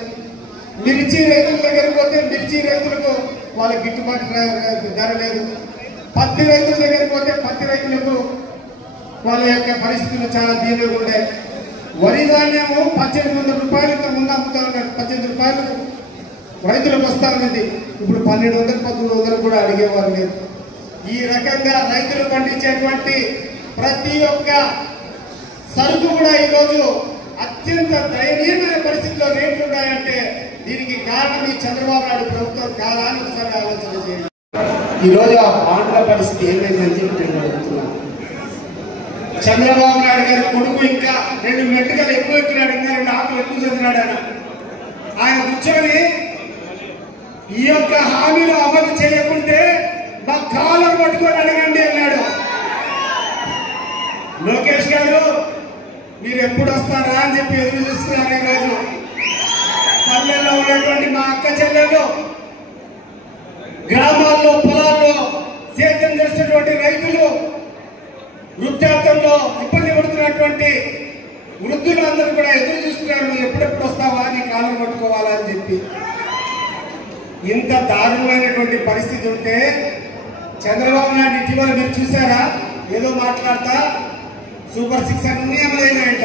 మిర్చి రైతుల దగ్గరికి పోతే మిర్చి రైతులకు వాళ్ళకి గిట్టుబాటు ధర లేదు. పత్తి రైతుల దగ్గరికి పోతే పత్తి రైతులకు వాళ్ళ యొక్క పరిస్థితులు చాలా దీనంగా ఉంటాయి. వరి ధాన్యము 1,800 రూపాయలతో ముందు అమ్ముతా ఉన్నాడు. 18 రూపాయలు రైతులకు వస్తా ఉన్నది. ఇప్పుడు 1,200, 1,300 కూడా అడిగేవారు లేదు. ఈ రకంగా రైతులు పండించేటువంటి ప్రతి ఒక్క సరుకు కూడా ఈరోజు అత్యంత దయనీయమైన పరిస్థితిలో రేట్లు ఉన్నాయంటే దీనికి కారణం ఈ చంద్రబాబు నాయుడు ప్రభుత్వం కాదా అని ఒకసారి ఆలోచన చేయండి. ఈరోజు ఆ బాండ్ల పరిస్థితి ఏమైందని చెప్పి నేను అడుగుతున్నాను. చంద్రబాబు నాయుడు గారి కొడుకు ఇంకా 2 మెట్టుకలు ఎక్కువ ఎక్కినాడు, ఇంకా 2 ఆకులు ఎక్కువ చదివినాడు. ఆయన కూర్చొని ఈ యొక్క హామీలు అమలు చేయకుంటే మా కాలం పట్టుకొని అడగండి అన్నాడు. లోకేష్ గారు మీరు ఎప్పుడు వస్తారా అని చెప్పి ఎదురు చూస్తున్నారు. ఈరోజు పల్లెల్లో ఉన్నటువంటి మా అక్క చెల్లెలు, గ్రామాల్లో పొలాల్లో సేద్యం చేసినటువంటి రైతులు, వృద్ధాప్యంలో ఇబ్బంది పడుతున్నటువంటి వృద్ధులు అందరూ కూడా ఎదురు చూస్తున్నారు. నువ్వు ఎప్పుడెప్పుడు వస్తావా, నీ కాలం పట్టుకోవాలా అని చెప్పి. ఇంత దారుణమైనటువంటి పరిస్థితి ఉంటే చంద్రబాబు నాయుడు ఇటీవల మీరు చూసారా? ఏదో మాట్లాడతా సూపర్ 6 అన్ని అమలైనాయంట.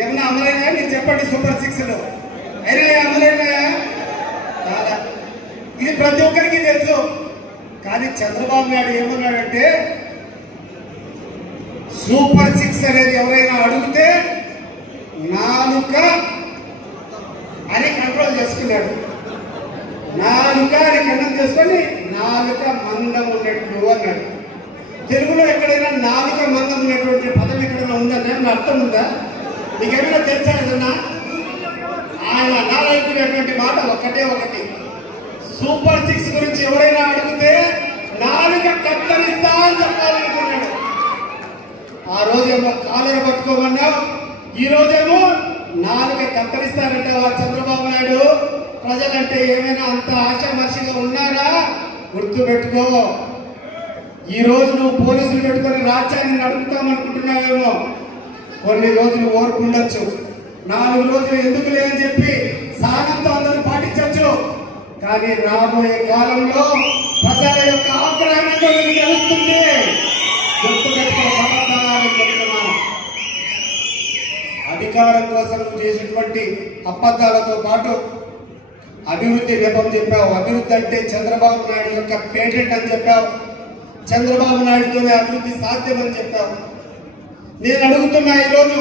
ఏమన్నా అమలైనాయా మీరు చెప్పండి? సూపర్ 6లో అయినా అమలైనాయా? కాదా? ఇది ప్రతి ఒక్కరికి తెలుసు. కానీ చంద్రబాబు నాయుడు ఏమన్నాడంటే సూపర్ 6 అనేది ఎవరైనా అడిగితే నాలుక అని కంట్రోల్ చేసుకున్నాడు. నాలుక అని కంట్రోల్ చేసుకొని నాలుక మందం ఉన్నట్లు అన్నాడు. తెలుగులో ఎక్కడైనా నాలుక మందం ఉన్నటువంటి పదం ఎక్కడైనా ఉందని అర్థం ఉందా? మీకేమైనా తెలుసా? ఏదన్నా ఆయన అనాలనుకునేటువంటి మాట ఒకటే ఒకటి. సూపర్ 6 గురించి ఎవరైనా అడిగితే నాలుక కత్తరిస్తా అని చెప్పాలనుకున్నాడు. ఆ రోజేమో కాలర్ పట్టుకోమన్నావు, ఈ రోజేమో నాలుక కత్తరిస్తారంటే చంద్రబాబు నాయుడు. ప్రజలంటే ఏమైనా అంత ఆశామర్షిగా ఉన్నారా? గుర్తు పెట్టుకో. ఈ రోజు నువ్వు పోలీసులు పెట్టుకొని రాజ్యాన్ని నడుపుతామనుకుంటున్నావేమో. కొన్ని రోజులు ఓర్పు ఉండొచ్చు. 4 రోజులు ఎందుకులే అని చెప్పి సహనంతో అందరూ పాటించవచ్చు. కానీ రాబోయే కాలంలో ప్రజల యొక్క ఆగ్రహాన్ని తెలుస్తుంది. అధికారం కోసం నువ్వు చేసినటువంటి అబద్ధాలతో పాటు అభివృద్ధి నెపం చెప్పావు. అభివృద్ధి అంటే చంద్రబాబు నాయుడు యొక్క పేటెంట్ అని చెప్పావు. చంద్రబాబు నాయుడుతోనే అభివృద్ధి సాధ్యమని చెప్పావు. నేను అడుగుతున్నా, ఈరోజు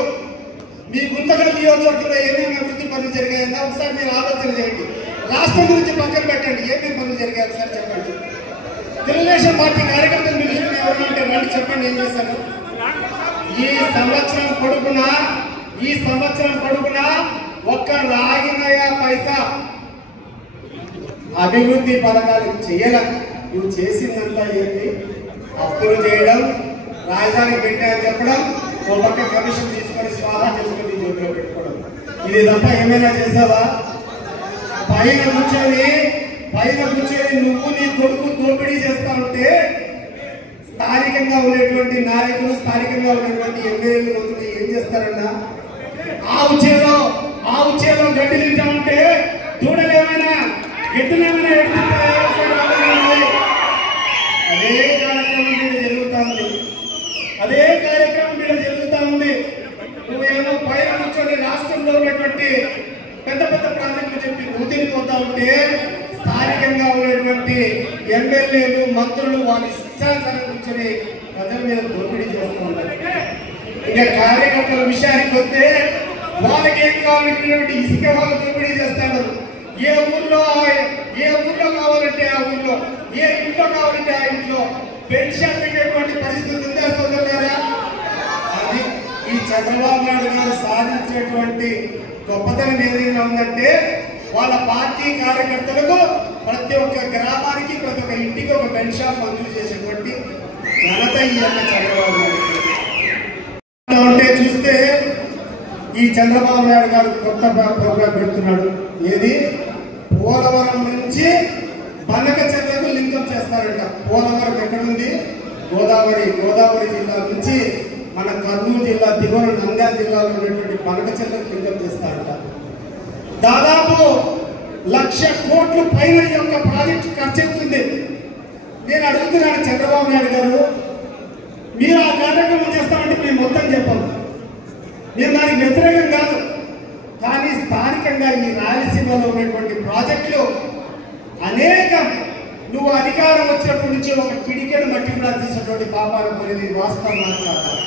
మీ గుంతకల్ నియోజకవర్గంలో ఏమేమి అభివృద్ధి పనులు జరిగాయన్నా ఒకసారి మీరు ఆలోచన చేయండి. రాష్ట్రం గురించి పక్కన పెట్టండి, ఏమేమి పనులు జరిగాయి ఒకసారి చెప్పండి. తెలుగుదేశం పార్టీ కార్యకర్తలు నిలుస్తున్న ఎవరు అంటే రండి చెప్పండి ఏం చేశారు. ఈ సంవత్సరం పొడుగునా ఒక్క రాగినయ పైసా అభివృద్ధి పథకాలు చేయడం. నువ్వు చేసిందంతా ఏంటి? అప్పులు చేయడం, రాజధాని పెట్టాయని చెప్పడం, ఒక పక్క కమిషన్ తీసుకొని స్వాహా చేసుకొని జోబులో పెట్టుకోవడం. ఇది తప్ప ఏమైనా చేసావా? పైన కూర్చొని నువ్వు నీ కొడుకు దోపిడీ చేస్తా ఉంటే స్థానికంగా ఉన్నటువంటి నాయకులు, స్థానికంగా ఉన్నటువంటి ఎమ్మెల్యేలు మంత్రులు ఏం చేస్తారన్నా? ఆవు చేలో గడ్డి తింటా ఉంటే దూడలు ఏమైనా గడ్డలేమైనా అదే కార్యక్రమం మీద జరుగుతా ఉంది. నువ్వేమో పైన కూర్చొని రాష్ట్రంలో ఉన్నటువంటి పెద్ద ప్రాజెక్టులు చెప్పి ఊతిరిపోతా ఉంటే స్థానికంగా ఉన్నటువంటి ఎమ్మెల్యేలు, మంత్రులు వాళ్ళ ఇష్టానుసారం కూర్చొని ప్రజల మీద దోపిడీ చేస్తూ ఉంటారు. ఇంకా కార్యకర్తల విషయానికి వస్తే వాళ్ళకి ఏం కావాలంటే ఇసుక వాళ్ళు దోపిడీ చేస్తారు. ఏ ఊర్లో కావాలంటే ఆ ఊర్లో, ఏ ఇంట్లో కావాలంటే ఆ ఇంట్లో పెన్షన్ పెట్టేటువంటి పరిస్థితి ఉందా సోదరులారా? అది ఈ చంద్రబాబు నాయుడు గారు సాధించేటువంటి గొప్పతనం ఏదైనా ఉందంటే వాళ్ళ పార్టీ కార్యకర్తలకు ప్రతి ఒక్క గ్రామానికి, ప్రతి ఒక్క ఇంటికి ఒక పెన్షన్ మంజూరు చేసేటువంటి ఘనత ఈ యొక్క చంద్రబాబు నాయుడు ఉంటే చూస్తే ఈ చంద్రబాబు నాయుడు గారు కొత్త ప్రోగ్రాం పెడుతున్నాడు. ఏది? పోలవరం నుంచి బనకచెర్లకు లింకప్ చేస్తారంట. పోలవరం ఎక్కడుంది? గోదావరి జిల్లా నుంచి మన కర్నూలు జిల్లా దిగువ నంద్యాల జిల్లాలో ఉన్నటువంటి బనకచెర్లకు లింకప్ చేస్తారంట. దాదాపు 1,00,000 కోట్ల పైన ఈ యొక్క ప్రాజెక్టు ఖర్చు అవుతుంది. నేను అడుగుతున్నాను చంద్రబాబు నాయుడు గారు, మీరు ఆ కార్యక్రమం చేస్తామంటే మేము మొత్తం చెప్పాము. నేను దానికి వ్యతిరేకం కాదు. కానీ స్థానికంగా ఈ రాయలసీమలో ఉన్నటువంటి ప్రాజెక్టులు అనేకం నువ్వు అధికారం వచ్చినప్పటి నుంచి ఒక పిడికెడు మట్టి కూడా తీసినటువంటి పాపాలు పోలేదు. వాస్తవం మాట్లాడాలి.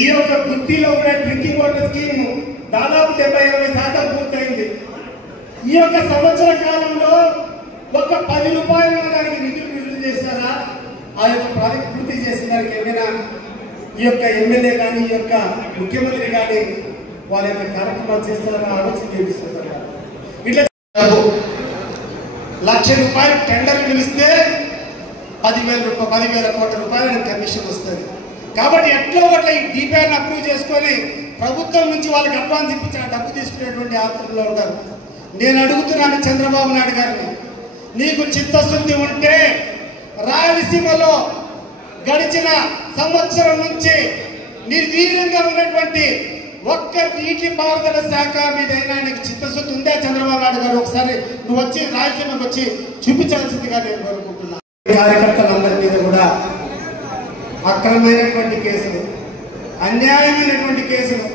ఈ యొక్క గుత్తిలో ఉన్న డ్రింకింగ్ వాటర్ స్కీమ్ దాదాపు 70-80% పూర్తయింది. ఈ యొక్క సంవత్సర కాలంలో ఒక 10 రూపాయలు దానికి నిధులు విడుదల చేశారా? ఆ యొక్క ప్రాజెక్ట్ పూర్తి చేసిన దానికి ఏమైనా ఈ యొక్క ఎమ్మెల్యే కానీ, ఈ యొక్క ముఖ్యమంత్రి కానీ వాళ్ళ యొక్క కార్యక్రమాలు చేస్తారని ఆలోచన చేపిస్తున్నారు. ఇట్లా 1,00,000 రూపాయలు టెండర్ పిలిస్తే 10,000 కోట్ల రూపాయలు కమిషన్ వస్తుంది. కాబట్టి ఎట్లా ఒకట్లా ఈ డిపిఆర్ని అప్రూవ్ చేసుకొని ప్రభుత్వం నుంచి వాళ్ళకి అడ్వాన్స్ ఇప్పించిన డబ్బు తీసుకునేటువంటి ఆత్మలో ఉంటారు. నేను అడుగుతున్నాను చంద్రబాబు నాయుడు గారిని, నీకు చిత్తశుద్ధి ఉంటే రాయలసీమలో గడిచిన సంవత్సరం నుంచి నిర్వీర్యంగా ఉన్నటువంటి ఒక్క నీటి పారుదల శాఖ మీదైనా నీకు చిత్తశుద్ధి ఉందే చంద్రబాబు నాయుడు గారు? ఒకసారి నువ్వు వచ్చి రాయలసీమకు వచ్చి చూపించాల్సిందిగా నేను కోరుకుంటున్నాను. కార్యకర్తలందరి మీద కూడా అక్రమమైనటువంటి కేసులు, అన్యాయమైనటువంటి కేసులు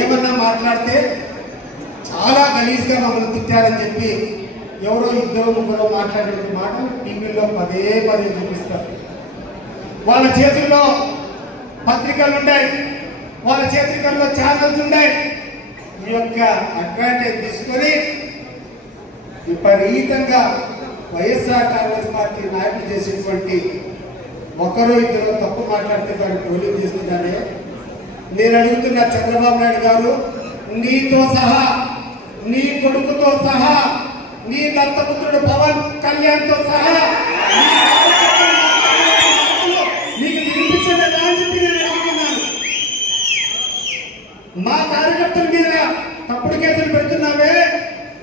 ఏమన్నా మాట్లాడితే చాలా గలీజ్గా మమ్మల్ని తిట్టారని చెప్పి ఎవరో 2-3 మాట్లాడిన మాటలు టీవీలో పదే చూపిస్తారు. వాళ్ళ చేతుల్లో పత్రికలు ఉన్నాయి, వాళ్ళ చేతుల్లో ఛానల్స్ ఉన్నాయి. ఈ యొక్క అడ్వాంటేజ్ తీసుకొని విపరీతంగా వైఎస్ఆర్ కాంగ్రెస్ పార్టీ నాయకులు చేసేటువంటి ఒకరో ఇద్దరు తప్పు మాట్లాడితే దాన్ని ట్రోలింగ్ చేస్తున్నారే. నేను అడుగుతున్నా చంద్రబాబు నాయుడు గారు, నీతో సహా, నీ కొడుకుతో సహా, నీ దత్తపుత్రుడు పవన్ కళ్యాణ్తో సహా నీకు వినిపించలేదా అని చెప్పి నేను అడుగుతున్నాను. మా కార్యకర్తల మీద తప్పుడు కేసులు పెడుతున్నావే,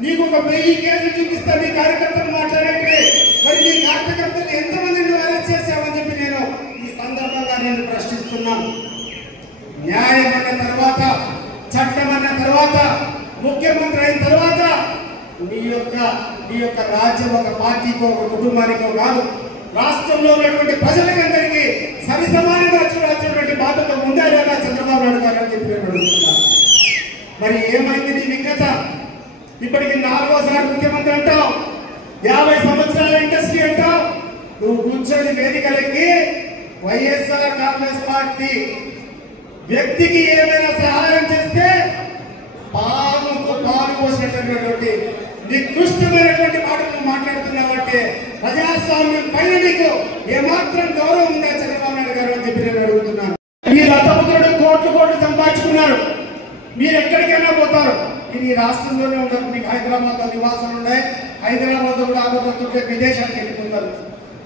నీకు ఒక 1000 కేసులు చూపిస్తా నీ కార్యకర్తలు మాట్లాడే. మరి నీ కార్యకర్తలు ఎంతమంది నువ్వు అరెస్ట్ చేశావని చెప్పి నేను ఈ సందర్భంగా నేను ప్రశ్నిస్తున్నాను. న్యాయం అన్న తర్వాత తర్వాత ముఖ్యమంత్రి అయిన తర్వాత నీ యొక్క రాజ్యం ఒక పార్టీకో ఒక కుటుంబానికో కాదు, రాష్ట్రంలో ఉన్నటువంటి ప్రజలకందరికీ సరి సమానంగా చూడాల్సినటువంటి బాధ్యత ఉందా లేదా చంద్రబాబు నాయుడు గారు అని చెప్పి నేను అడుగుతున్నాను. మరి ఏమైంది నీ విజ్ఞత? ఇప్పటికి 4వ ముఖ్యమంత్రి అంటావు, 50 సంవత్సరాల ఇండస్ట్రీ అంటావు. నువ్వు కూర్చొని వేదికలకి వైఎస్ఆర్ కాంగ్రెస్ పార్టీ వ్యక్తికి ఏమైనా సహాయం చేస్తే పాముకు పాలు పోసినటువంటి నికృష్టమైనటువంటి మాటలు మాట్లాడుతున్నావంటే ప్రజాస్వామ్యం పైన నీకు ఏమాత్రం గౌరవం ఉందా చంద్రబాబు నాయుడు గారు అని చెప్పి నేను అడుగుతున్నాను. మీ రథపుత్రుడు కోట్లు సంపాదించుకున్నారు, మీరు ఎక్కడికైనా పోతారు. మీరు ఈ రాష్ట్రంలోనే ఉంటారు. మీకు హైదరాబాద్ లో నివాసాలు ఉన్నాయి, హైదరాబాద్ కూడా ఆగబడుతుంటే విదేశానికి వెళ్ళిపోతారు.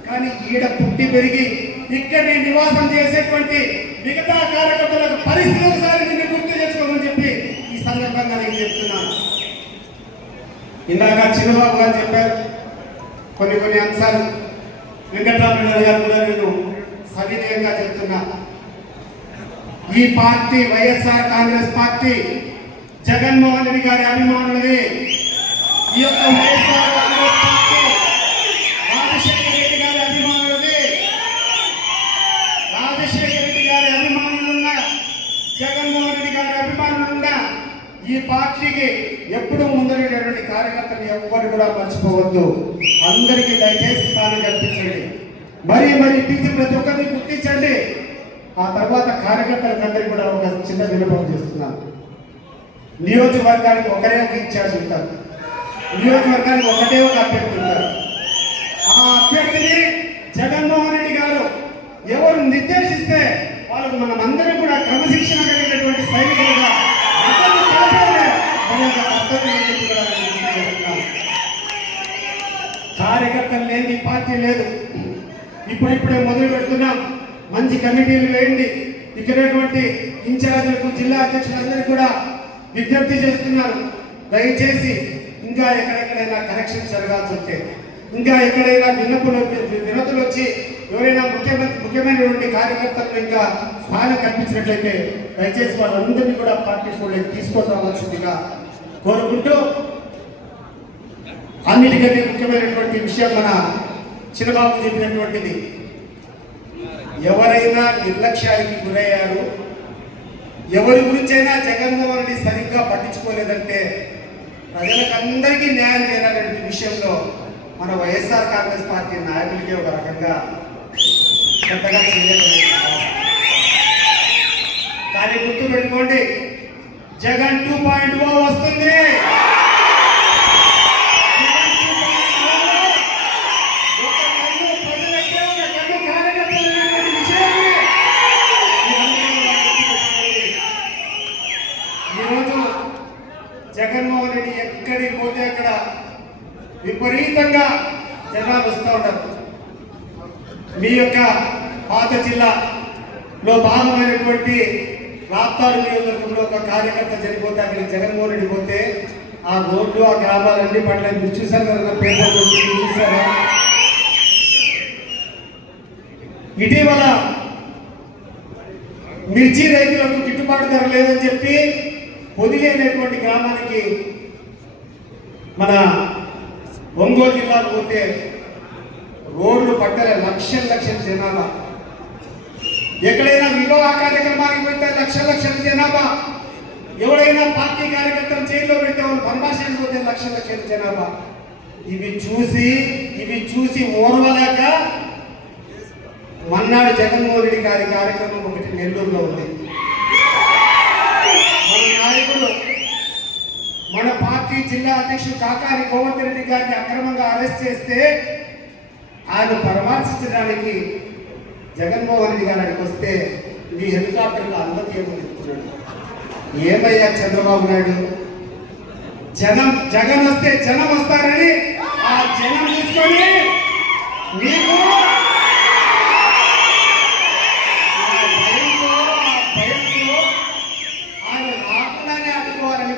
కానీ ఈడ పుట్టి పెరిగి ఇక్కడి నివాసం చేసేటువంటి మిగతా కార్యకర్తలకు పరిస్థితి ఒకసారి నిన్ను గుర్తు చేసుకోమని చెప్పి ఈ సందర్భంగా నేను చెప్తున్నాను. ఇందాక చిన్నబాబు గారు చెప్పారు కొన్ని అంశాలు, వెంకటరామరెడ్డి గారు కూడా నేను సవినయంగా చెప్తున్నా. ఈ పార్టీ వైఎస్ఆర్ కాంగ్రెస్ పార్టీ జగన్మోహన్ రెడ్డి గారి అభిమానులది. ఈ యొక్క వైఎస్ఆర్ కాంగ్రెస్ పార్టీ రాజశేఖర రెడ్డి గారి అభిమానులది. రాజశేఖర రెడ్డి గారి అభిమానులున్న, జగన్మోహన్ రెడ్డి గారి అభిమానులున్న ఈ పార్టీకి ఎప్పుడూ ముందరేటువంటి కార్యకర్తలు ఎవ్వరు కూడా మర్చిపోవద్దు. అందరికీ దయచేసి స్థానం కల్పించండి. మరి పిలిచి ప్రతి ఒక్కరిని గుర్తించండి. ఆ తర్వాత కార్యకర్తలందరికీ కూడా ఒక చిన్న విన్నపం చేస్తున్నాను. నియోజకవర్గానికి ఒకరే ఒక ఇన్ఛార్జ్ ఉంటారు, నియోజకవర్గానికి ఒకటే ఒక అభ్యర్థి ఉంటారు. ఆ అభ్యర్థిని జగన్మోహన్ రెడ్డి గారు ఎవరు నిర్దేశిస్తే వాళ్ళకు మనం అందరం కూడా క్రమశిక్షణ కలిగినటువంటి సైనికులుగా కార్యకర్తలు లేని పార్టీ లేదు. ఇప్పుడిప్పుడే మొదలు పెడుతున్నాం. మంచి కమిటీలు వేయండి. ఇక్కడటువంటి ఇన్ఛార్జీలకు, జిల్లా అధ్యక్షులందరికీ కూడా విజ్ఞప్తి చేస్తున్నారు. దయచేసి ఇంకా ఎక్కడెక్కడైనా కరెక్షన్ జరగాల్సి వస్తే, ఇంకా ఎక్కడైనా వినతులు వచ్చి ఎవరైనా ముఖ్యమైనటువంటి కార్యకర్తలకు ఇంకా స్థానం కల్పించినట్లయితే దయచేసి వాళ్ళందరినీ కూడా పార్టీ ఫోల్డ్కి తీసుకొస్తామల్సిందిగా కోరుకుంటూ, అన్నిటికంటే ముఖ్యమైనటువంటి విషయం మన చిన్నబాబు చెప్పినటువంటిది, ఎవరైనా నిర్లక్ష్యానికి గురయ్యారు, ఎవరి గురించైనా జగన్మోహన్ రెడ్డి సరిగ్గా పట్టించుకోలేదంటే ప్రజలకందరికీ న్యాయం చేయాలనే విషయంలో మన వైఎస్ఆర్ కాంగ్రెస్ పార్టీ నాయకులకి ఒక రకంగా పెద్దగా చేయలేదు. కానీ గుర్తు పెట్టుకోండి, జగన్ 2.0 వస్తుంది. జగన్మోహన్ రెడ్డి ఎక్కడికి పోతే అక్కడ విపరీతంగా జనాలు వస్తూ ఉంటారు. మీ యొక్క పాత జిల్లాలో భాగమైనటువంటి రాప్తాడు నియోజకవర్గంలో ఒక కార్యకర్త చనిపోతే అక్కడికి జగన్మోహన్ రెడ్డి పోతే ఆ రోడ్లు, ఆ గ్రామాలన్నీ పట్ల మీరు చూసారు కదా, పేపర్లు చూసారా? ఇటీవల మిర్చి రైతులకు గిట్టుబాటు ధర లేదని చెప్పి పొదిలేనటువంటి గ్రామానికి మన ఒంగోలు జిల్లాకు పోతే రోడ్లు పట్టలే, లక్షల జనాభా. ఎక్కడైనా వివాహ కార్యక్రమానికి పోతే లక్షల జనాభా. ఎవరైనా పార్టీ కార్యకర్తలు జైల్లో పెడితే వాళ్ళు పరమాశానికి పోతే లక్షల జనాభా. ఇవి చూసి ఓర్వలేక మన్నాడు జగన్మోహన్ రెడ్డి గారి కార్యక్రమం ఒకటి నెల్లూరులో ఉంది. మన నాయకుడు, మన పార్టీ జిల్లా అధ్యక్షుడు కాకాని గోవర్ధన్ రెడ్డి గారిని అక్రమంగా అరెస్ట్ చేస్తే ఆయన పరామర్శించడానికి జగన్మోహన్ రెడ్డి గారికి వస్తే మీ హెలికాప్టర్లో అనుమతి ఏమని చెప్తున్నాడు. ఏమయ్యా చంద్రబాబు నాయుడు, జగన్ వస్తే జనం వస్తారని ఆ జనం తీసుకొని మీకు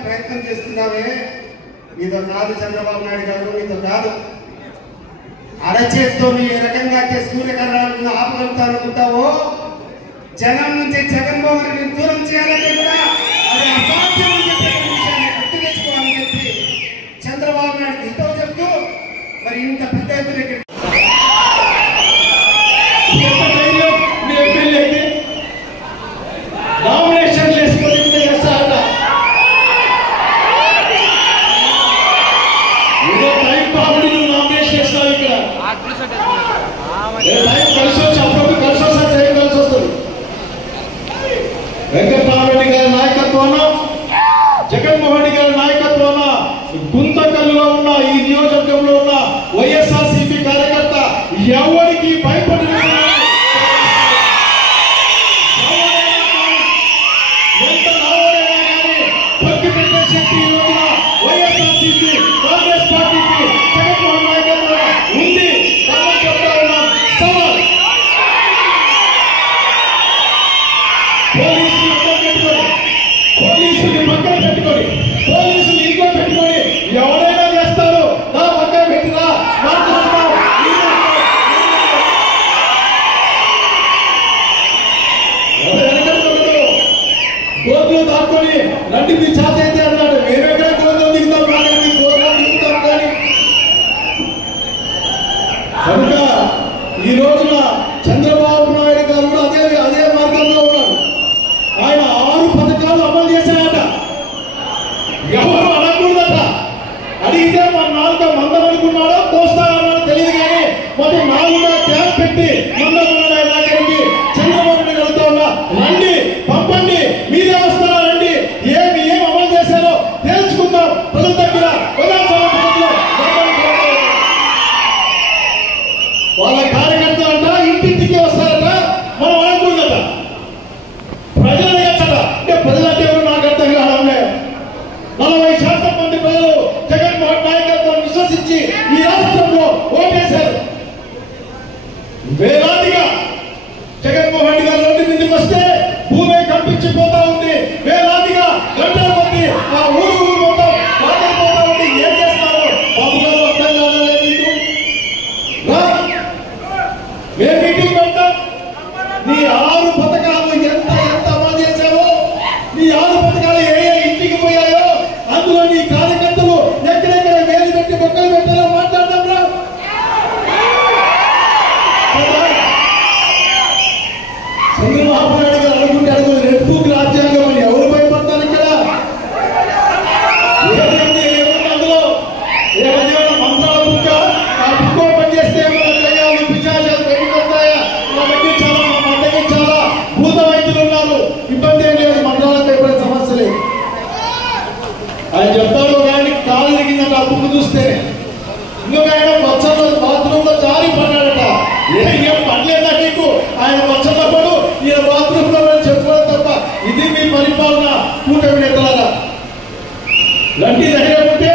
ప్రయత్నం చేస్తున్నావే, మీతో కాదు చంద్రబాబు నాయుడు గారు, మీతో కాదు. అరచేతితో ఏ రకంగా సూర్యకరణాలను ఆపగలుగుతారనుకుంటావో, జనం నుంచి జగన్మోహన్ రెడ్డిని దూరం చేయాలంటే కూడా అది అసాధ్యం అని చెప్పే విషయం భవిష్యత్తు దగ్గర మీ ఎమ్మెల్యే అయితే నామినేషన్ వేసుకొని చేస్తారట. ఏదో టైం బాగుండి నువ్వు నామినేషన్ వేస్తావు ఇక్కడ. టైం కలిసి వచ్చి అప్పుడు కలిసి వస్తే టైం కలిసి వస్తుంది. వెంకటరామరెడ్డి గారి నాయకత్వాన, జగన్మోహన్ రెడ్డి గారి నాయకత్వాన గుంతకల్లో ఉన్న ఈ నియోజకవర్గంలో ఉన్న వైఎస్ఆర్సీపీ కార్యకర్త ఎవరికి భయపడిన ఎంత లాభమైనా కానీ పక్కి పెట్టే శక్తి ఈ రోజున వైఎస్ఆర్సీపీ కాంగ్రెస్ పార్టీకి జగన్మోహన్ నాయకత్వం ఉంది. చెప్తా ఉన్నాం సవాల్ పోలీసుని పక్కన పెట్టుకొని పోలీసులు ఇంట్లో పెట్టుకొని ఎవరైనా చేస్తారు నా పక్కన పెట్టినా మాట్లాడతాం. గోతులు దాక్కొని రండి మీ చేత అయితే అన్నాడు. మేమెక్కడ గోతులు దిగుతాం కానీ గోతులు దిగుతాం కానీ. కనుక ఈ రోజున చంద్రబాబు నాయుడు గారు కూడా అదే మార్గంలో ఉన్నారు. ఆయన 6 పథకాలు అమలు చేశారట. ఎవరు అనకూడదట. అడిగితే మన 4 మందం అనుకున్నాడో కోస్తారన్నాడో తెలియదు కానీ మొత్తం 4 క్యాంప్ పెట్టి మందకున్నాడు ఆయన దగ్గరికి. చంద్రబాబు నాయుడు వెళ్తా ఉన్నా రండి పంపండి మీరే వస్తారా రండి ఏం అమలు చేశారో తెలుసుకుందాం ప్రజల దగ్గర. వాళ్ళ కార్యకర్తలు అంట ఇంటింటికి వస్తారట. మనం అనకూడదట. ప్రజలు ఎచ్చట అంటే ప్రజలంటే నాకు అర్థం కావడంలే. 40% మంది ప్రజలు జగన్మోహన్ నాయకత్వం విశ్వసించి ఈ రాష్ట్రంలో ఓటేశారు. వేలాదిగా జగన్మోహన్ రెడ్డి గారు రోడ్డు మీదకి వస్తే భూమి కంపించిపోతా ఉంది. వేలాదిగా గంటల కొద్ది ఆ ఊరు మొత్తం మాట్లాడిపోతా ఉంది. ఏం చేస్తారో బాబు గారు అర్థం కాలేదు. మేము మీటింగ్ పెడతాం. నీ 6 పథకాలు ఎంత అమలు చేశావో, నీ 6 పథకాలు ఏ ఇంటికి పోయాయో అందులో నీ కార్యకర్తలు ఎక్కడెక్కడ వేలు పెట్టి మొక్కలు పెట్టారో మాట్లాడదాం రా. చంద్రబాబు నాయుడు గారు అనుకుంటే అడుగు రెడ్డు రాజ్యాంగం అని ఎవరు భయపడతారు ఇక్కడ? ఏమైంది అందులో ఏమైనా మంత్రాల బుక్క ఆ బుక్ ఓపెన్ చేస్తే ఏమైనా పిశాచాలు బయటకు వస్తాయా? మా దగ్గర చాలా భూత వైద్యులు ఉన్నారు. ఇబ్బంది ఏం లేదు. మంత్రాలకు భయపడే సమస్య లేదు. ఆయన చెప్తాడు కానీ కాలు దిగిందంట ఆ బుక్ చూస్తే. ఇంకొక ఆయన వచ్చంలో బాత్రూమ్ లో జారి పడ్డాడట. ఏం పడలేదా నీకు? ఆయన వచ్చేటప్పుడు ఈయన బాత్రూమ్ లో చెప్పుకోవడం తప్ప ఇది మీ పరిపాలన కూటమి నేతలారా. రండి ధైర్యం ఉంటే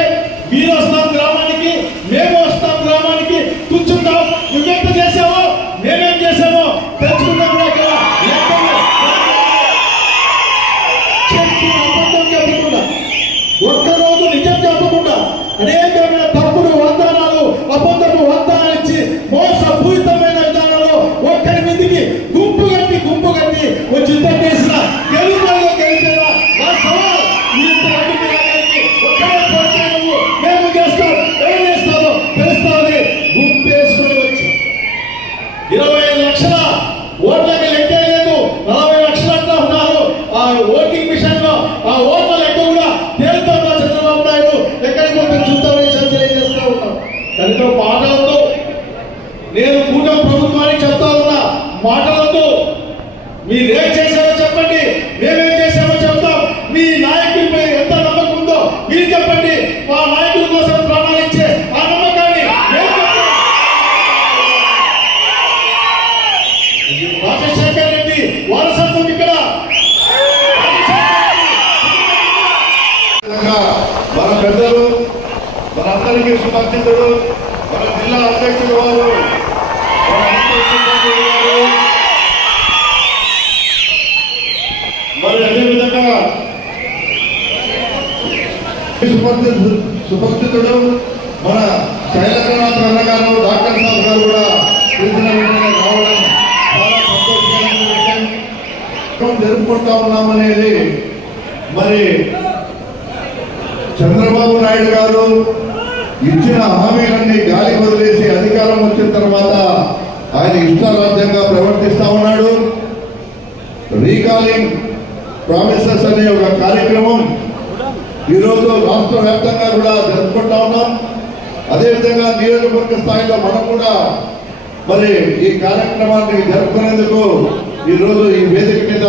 మీరు వస్తాం గ్రామానికి, మేము వస్తాం గ్రామానికి, కూర్చుంటాం. నువ్వెంత చేసావో మేమేం చేసామో తెలుసుకుంటాం. అబద్ధం చెప్పకుండా, ఒక్కరోజు నిజం చెప్పకుండా అనేకమైన తప్పుడు వాగ్దానాలు, అబద్ధపు వాగ్దానాలు ఇచ్చి మోసపూరితమైన విధానంలో ఒక్కరి మీదకి గుంపు కట్టి వచ్చి యుద్ధం చేసిన గెలుపులో గెలిచేలా నా సవాల్ మేము చేస్తాం. ఏం చేస్తామో తెలుస్తామని గుంపు వేసుకుని వచ్చి 25 లక్షల ఓట్లకి లెక్కే లేదు. 40 లక్షలు అంటా ఉన్నారు. ఆ ఓటింగ్ మిషన్ లో ఆ ఓట్ల లెక్క కూడా తేలుతున్నా చంద్రబాబు నాయుడు ఎక్కడికి పోతే చూద్దామని తెలియజేస్తా ఉన్నాం. కనుక మాటలతో నేను కూటమి ప్రభుత్వానికి చెప్తా ఉన్నా, మాటలతో మీరేం చేశారో చెప్పండి, మేమేం చేశామో చెప్తాం. మీ నాయకుడిపై ఎంత నమ్మకం ఉందో మీరు చెప్పండి. మా నాయకుల కోసం ప్రాణాలు ఇచ్చే ఆ నమ్మకాన్ని రాజశేఖర్ రెడ్డి వారసత్వం ఇక్కడ. మన పెద్దలు మనందరికీ సుపరిచితుడు మన జిల్లా అధ్యక్షుడు వారు మరి అదేవిధంగా సుపరిచితుడు మన శైలేంద్రనాథ్ అన్న గారు, డాక్టర్ సాబ్ గారు కూడా తెలిసిన వెంటనే రావడం చాలా సంతోషకరమైన విషయం. జరుపుకుంటా ఉన్నామనేది మరి చంద్రబాబు నాయుడు గారు ఇచ్చిన హామీలన్నీ గాలి వదిలేసి అధికారం కార్యక్రమం ఈరోజు రాష్ట్ర వ్యాప్తంగా కూడా జరుపుకుంటా ఉన్నాం. అదేవిధంగా నియోజకవర్గ స్థాయిలో మనం కూడా మరి ఈ కార్యక్రమాన్ని జరుపుకునేందుకు ఈరోజు ఈ వేదిక మీద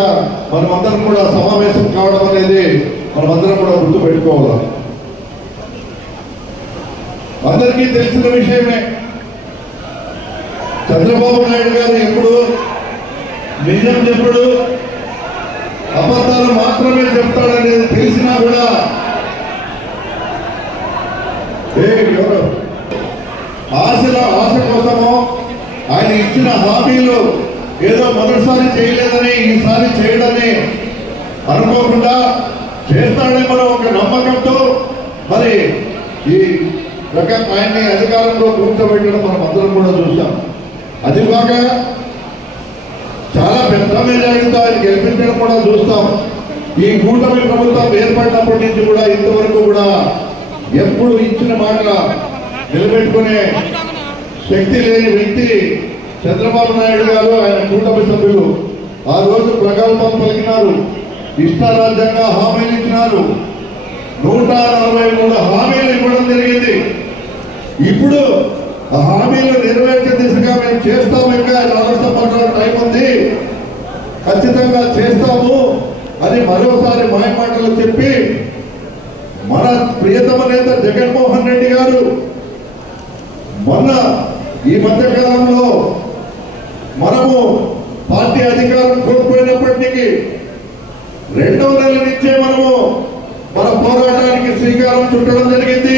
మనమందరం కూడా సమావేశం కావడం అనేది మనమందరం కూడా గుర్తు పెట్టుకోవాలి. అందరికీ తెలిసిన విషయమే, చంద్రబాబు నాయుడు గారు ఎప్పుడు నిజం చెప్పుడు, అబద్ధాలు మాత్రమే చెప్తాడనేది తెలిసినా కూడా ఎవరు ఆశ కోసమో ఆయన ఇచ్చిన హామీలు ఏదో మొదటిసారి చేయలేదని ఈసారి చేయడని అనుకోకుండా చేస్తాడేమో ఒక నమ్మకంతో మరి ఈ రకం ఆయన్ని అధికారంలో కూర్చోబెట్టడం మనం అందరం కూడా చూసాం. అది కాక చాలా పెద్ద మెజారిటీతో ఆయన గెలిపించడం కూడా చూస్తాం. ఈ కూటమి ప్రభుత్వం ఏర్పడినప్పటి నుంచి కూడా ఇంతవరకు కూడా ఎప్పుడు ఇచ్చిన మాట నిలబెట్టుకునే శక్తి లేని వ్యక్తి చంద్రబాబు నాయుడు గారు, ఆయన కూటమి సభ్యులు. ఆ రోజు ప్రగల్భాలు పలికినారు, ఇష్టారాజ్యంగా హామీలు ఇచ్చినారు. 143 హామీలు ఇవ్వడం జరిగింది. ఇప్పుడు ఆ హామీలు నెరవేర్చే దిశగా మేము చేస్తాము, ఇంకా 4 సంవత్సరాల టైం ఉంది, ఖచ్చితంగా చేస్తాము అని మరోసారి మాయమాటలు చెప్పి మన ప్రియతమ నేత జగన్మోహన్ రెడ్డి గారు మొన్న ఈ మధ్య కాలంలో మనము పార్టీ అధికారం కోల్పోయినప్పటికీ 2వ నెల నుంచే మనము మన పోరాటానికి శ్రీకారం చుట్టడం జరిగింది.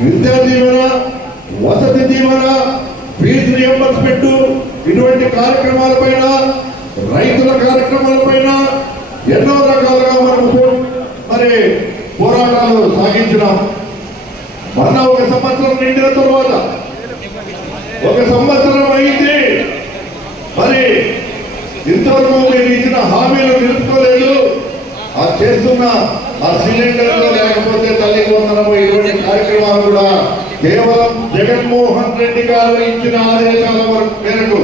విద్యా దీవెన, వసతి దీవెన, ఫీజు రియంబర్స్మెంట్ ఇటువంటి కార్యక్రమాలపైన, రైతుల కార్యక్రమాలపైన ఎన్నో రకాలుగా మనము మరి పోరాటాలు సాగించినాం. మొన్న 1 సంవత్సరం నిండిన తర్వాత 1 సంవత్సరం అయింది, మరి ఇంతవరకు మీరు ఇచ్చిన హామీలు నిలుపుకోలేదు. ఆ చేస్తున్న ఆ సిలిండర్లు లేకపోతే తల్లికి వందనము ఇటువంటి కార్యక్రమాలు కూడా కేవలం జగన్మోహన్ రెడ్డి గారు ఇచ్చిన ఆదేశాల మేరకు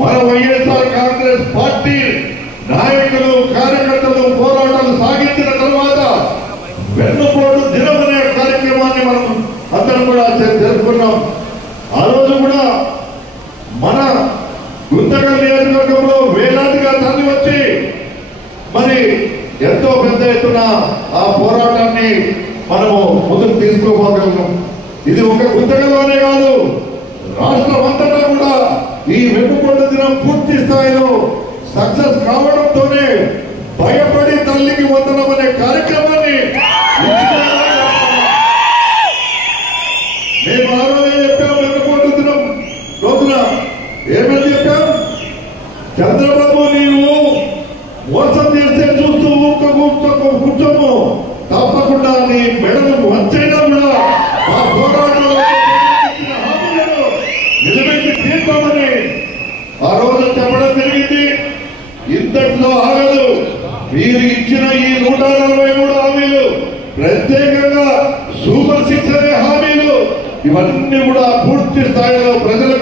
మన వైఎస్ఆర్ కాంగ్రెస్ పార్టీ నాయకులు, కార్యకర్తలు పోరాటాలు సాగించిన తర్వాత వెన్నుపోటు దినం అనే కార్యక్రమాన్ని మనం అందరం కూడా జరుపుకున్నాం. ఆ రోజు కూడా మన గుంతకల్ నియోజకవర్గంలో వేలాదిగా తరలి వచ్చి మరి ఎంతో పెద్ద ఎత్తున ఆ పోరాటాన్ని మనము ముందుకు తీసుకోగలిగాం. ఇది ఒక గుంతకల్లోనే కాదు, రాష్ట్రం అంతటా కూడా ఈ వెన్నుపోటు దినం పూర్తి స్థాయిలో సక్సెస్ కావడంతోనే భయపడి తల్లికి వందనం అనే కార్యక్రమాన్ని మేము ఆ రోజే చెప్పాం. వెన్నుపోటు దినం రోజున ఏమని చెప్పాం? చంద్రబాబు నీవు మోసం చేస్తే చూస్తూ కూర్చోము, తప్పకుండా నీ మెడలు వంచైనా కూడా ఆ పోరాటంలో నిలబెట్టి తీర్పామని ఆ రోజు చెప్పడం జరిగింది. ఇంతట్లో ఆగదు, మీరు ఇచ్చిన ఈ 143 హామీలు, ప్రత్యేకంగా సూపర్ 6 అనే హామీలు, ఇవన్నీ కూడా పూర్తి స్థాయిలో ప్రజల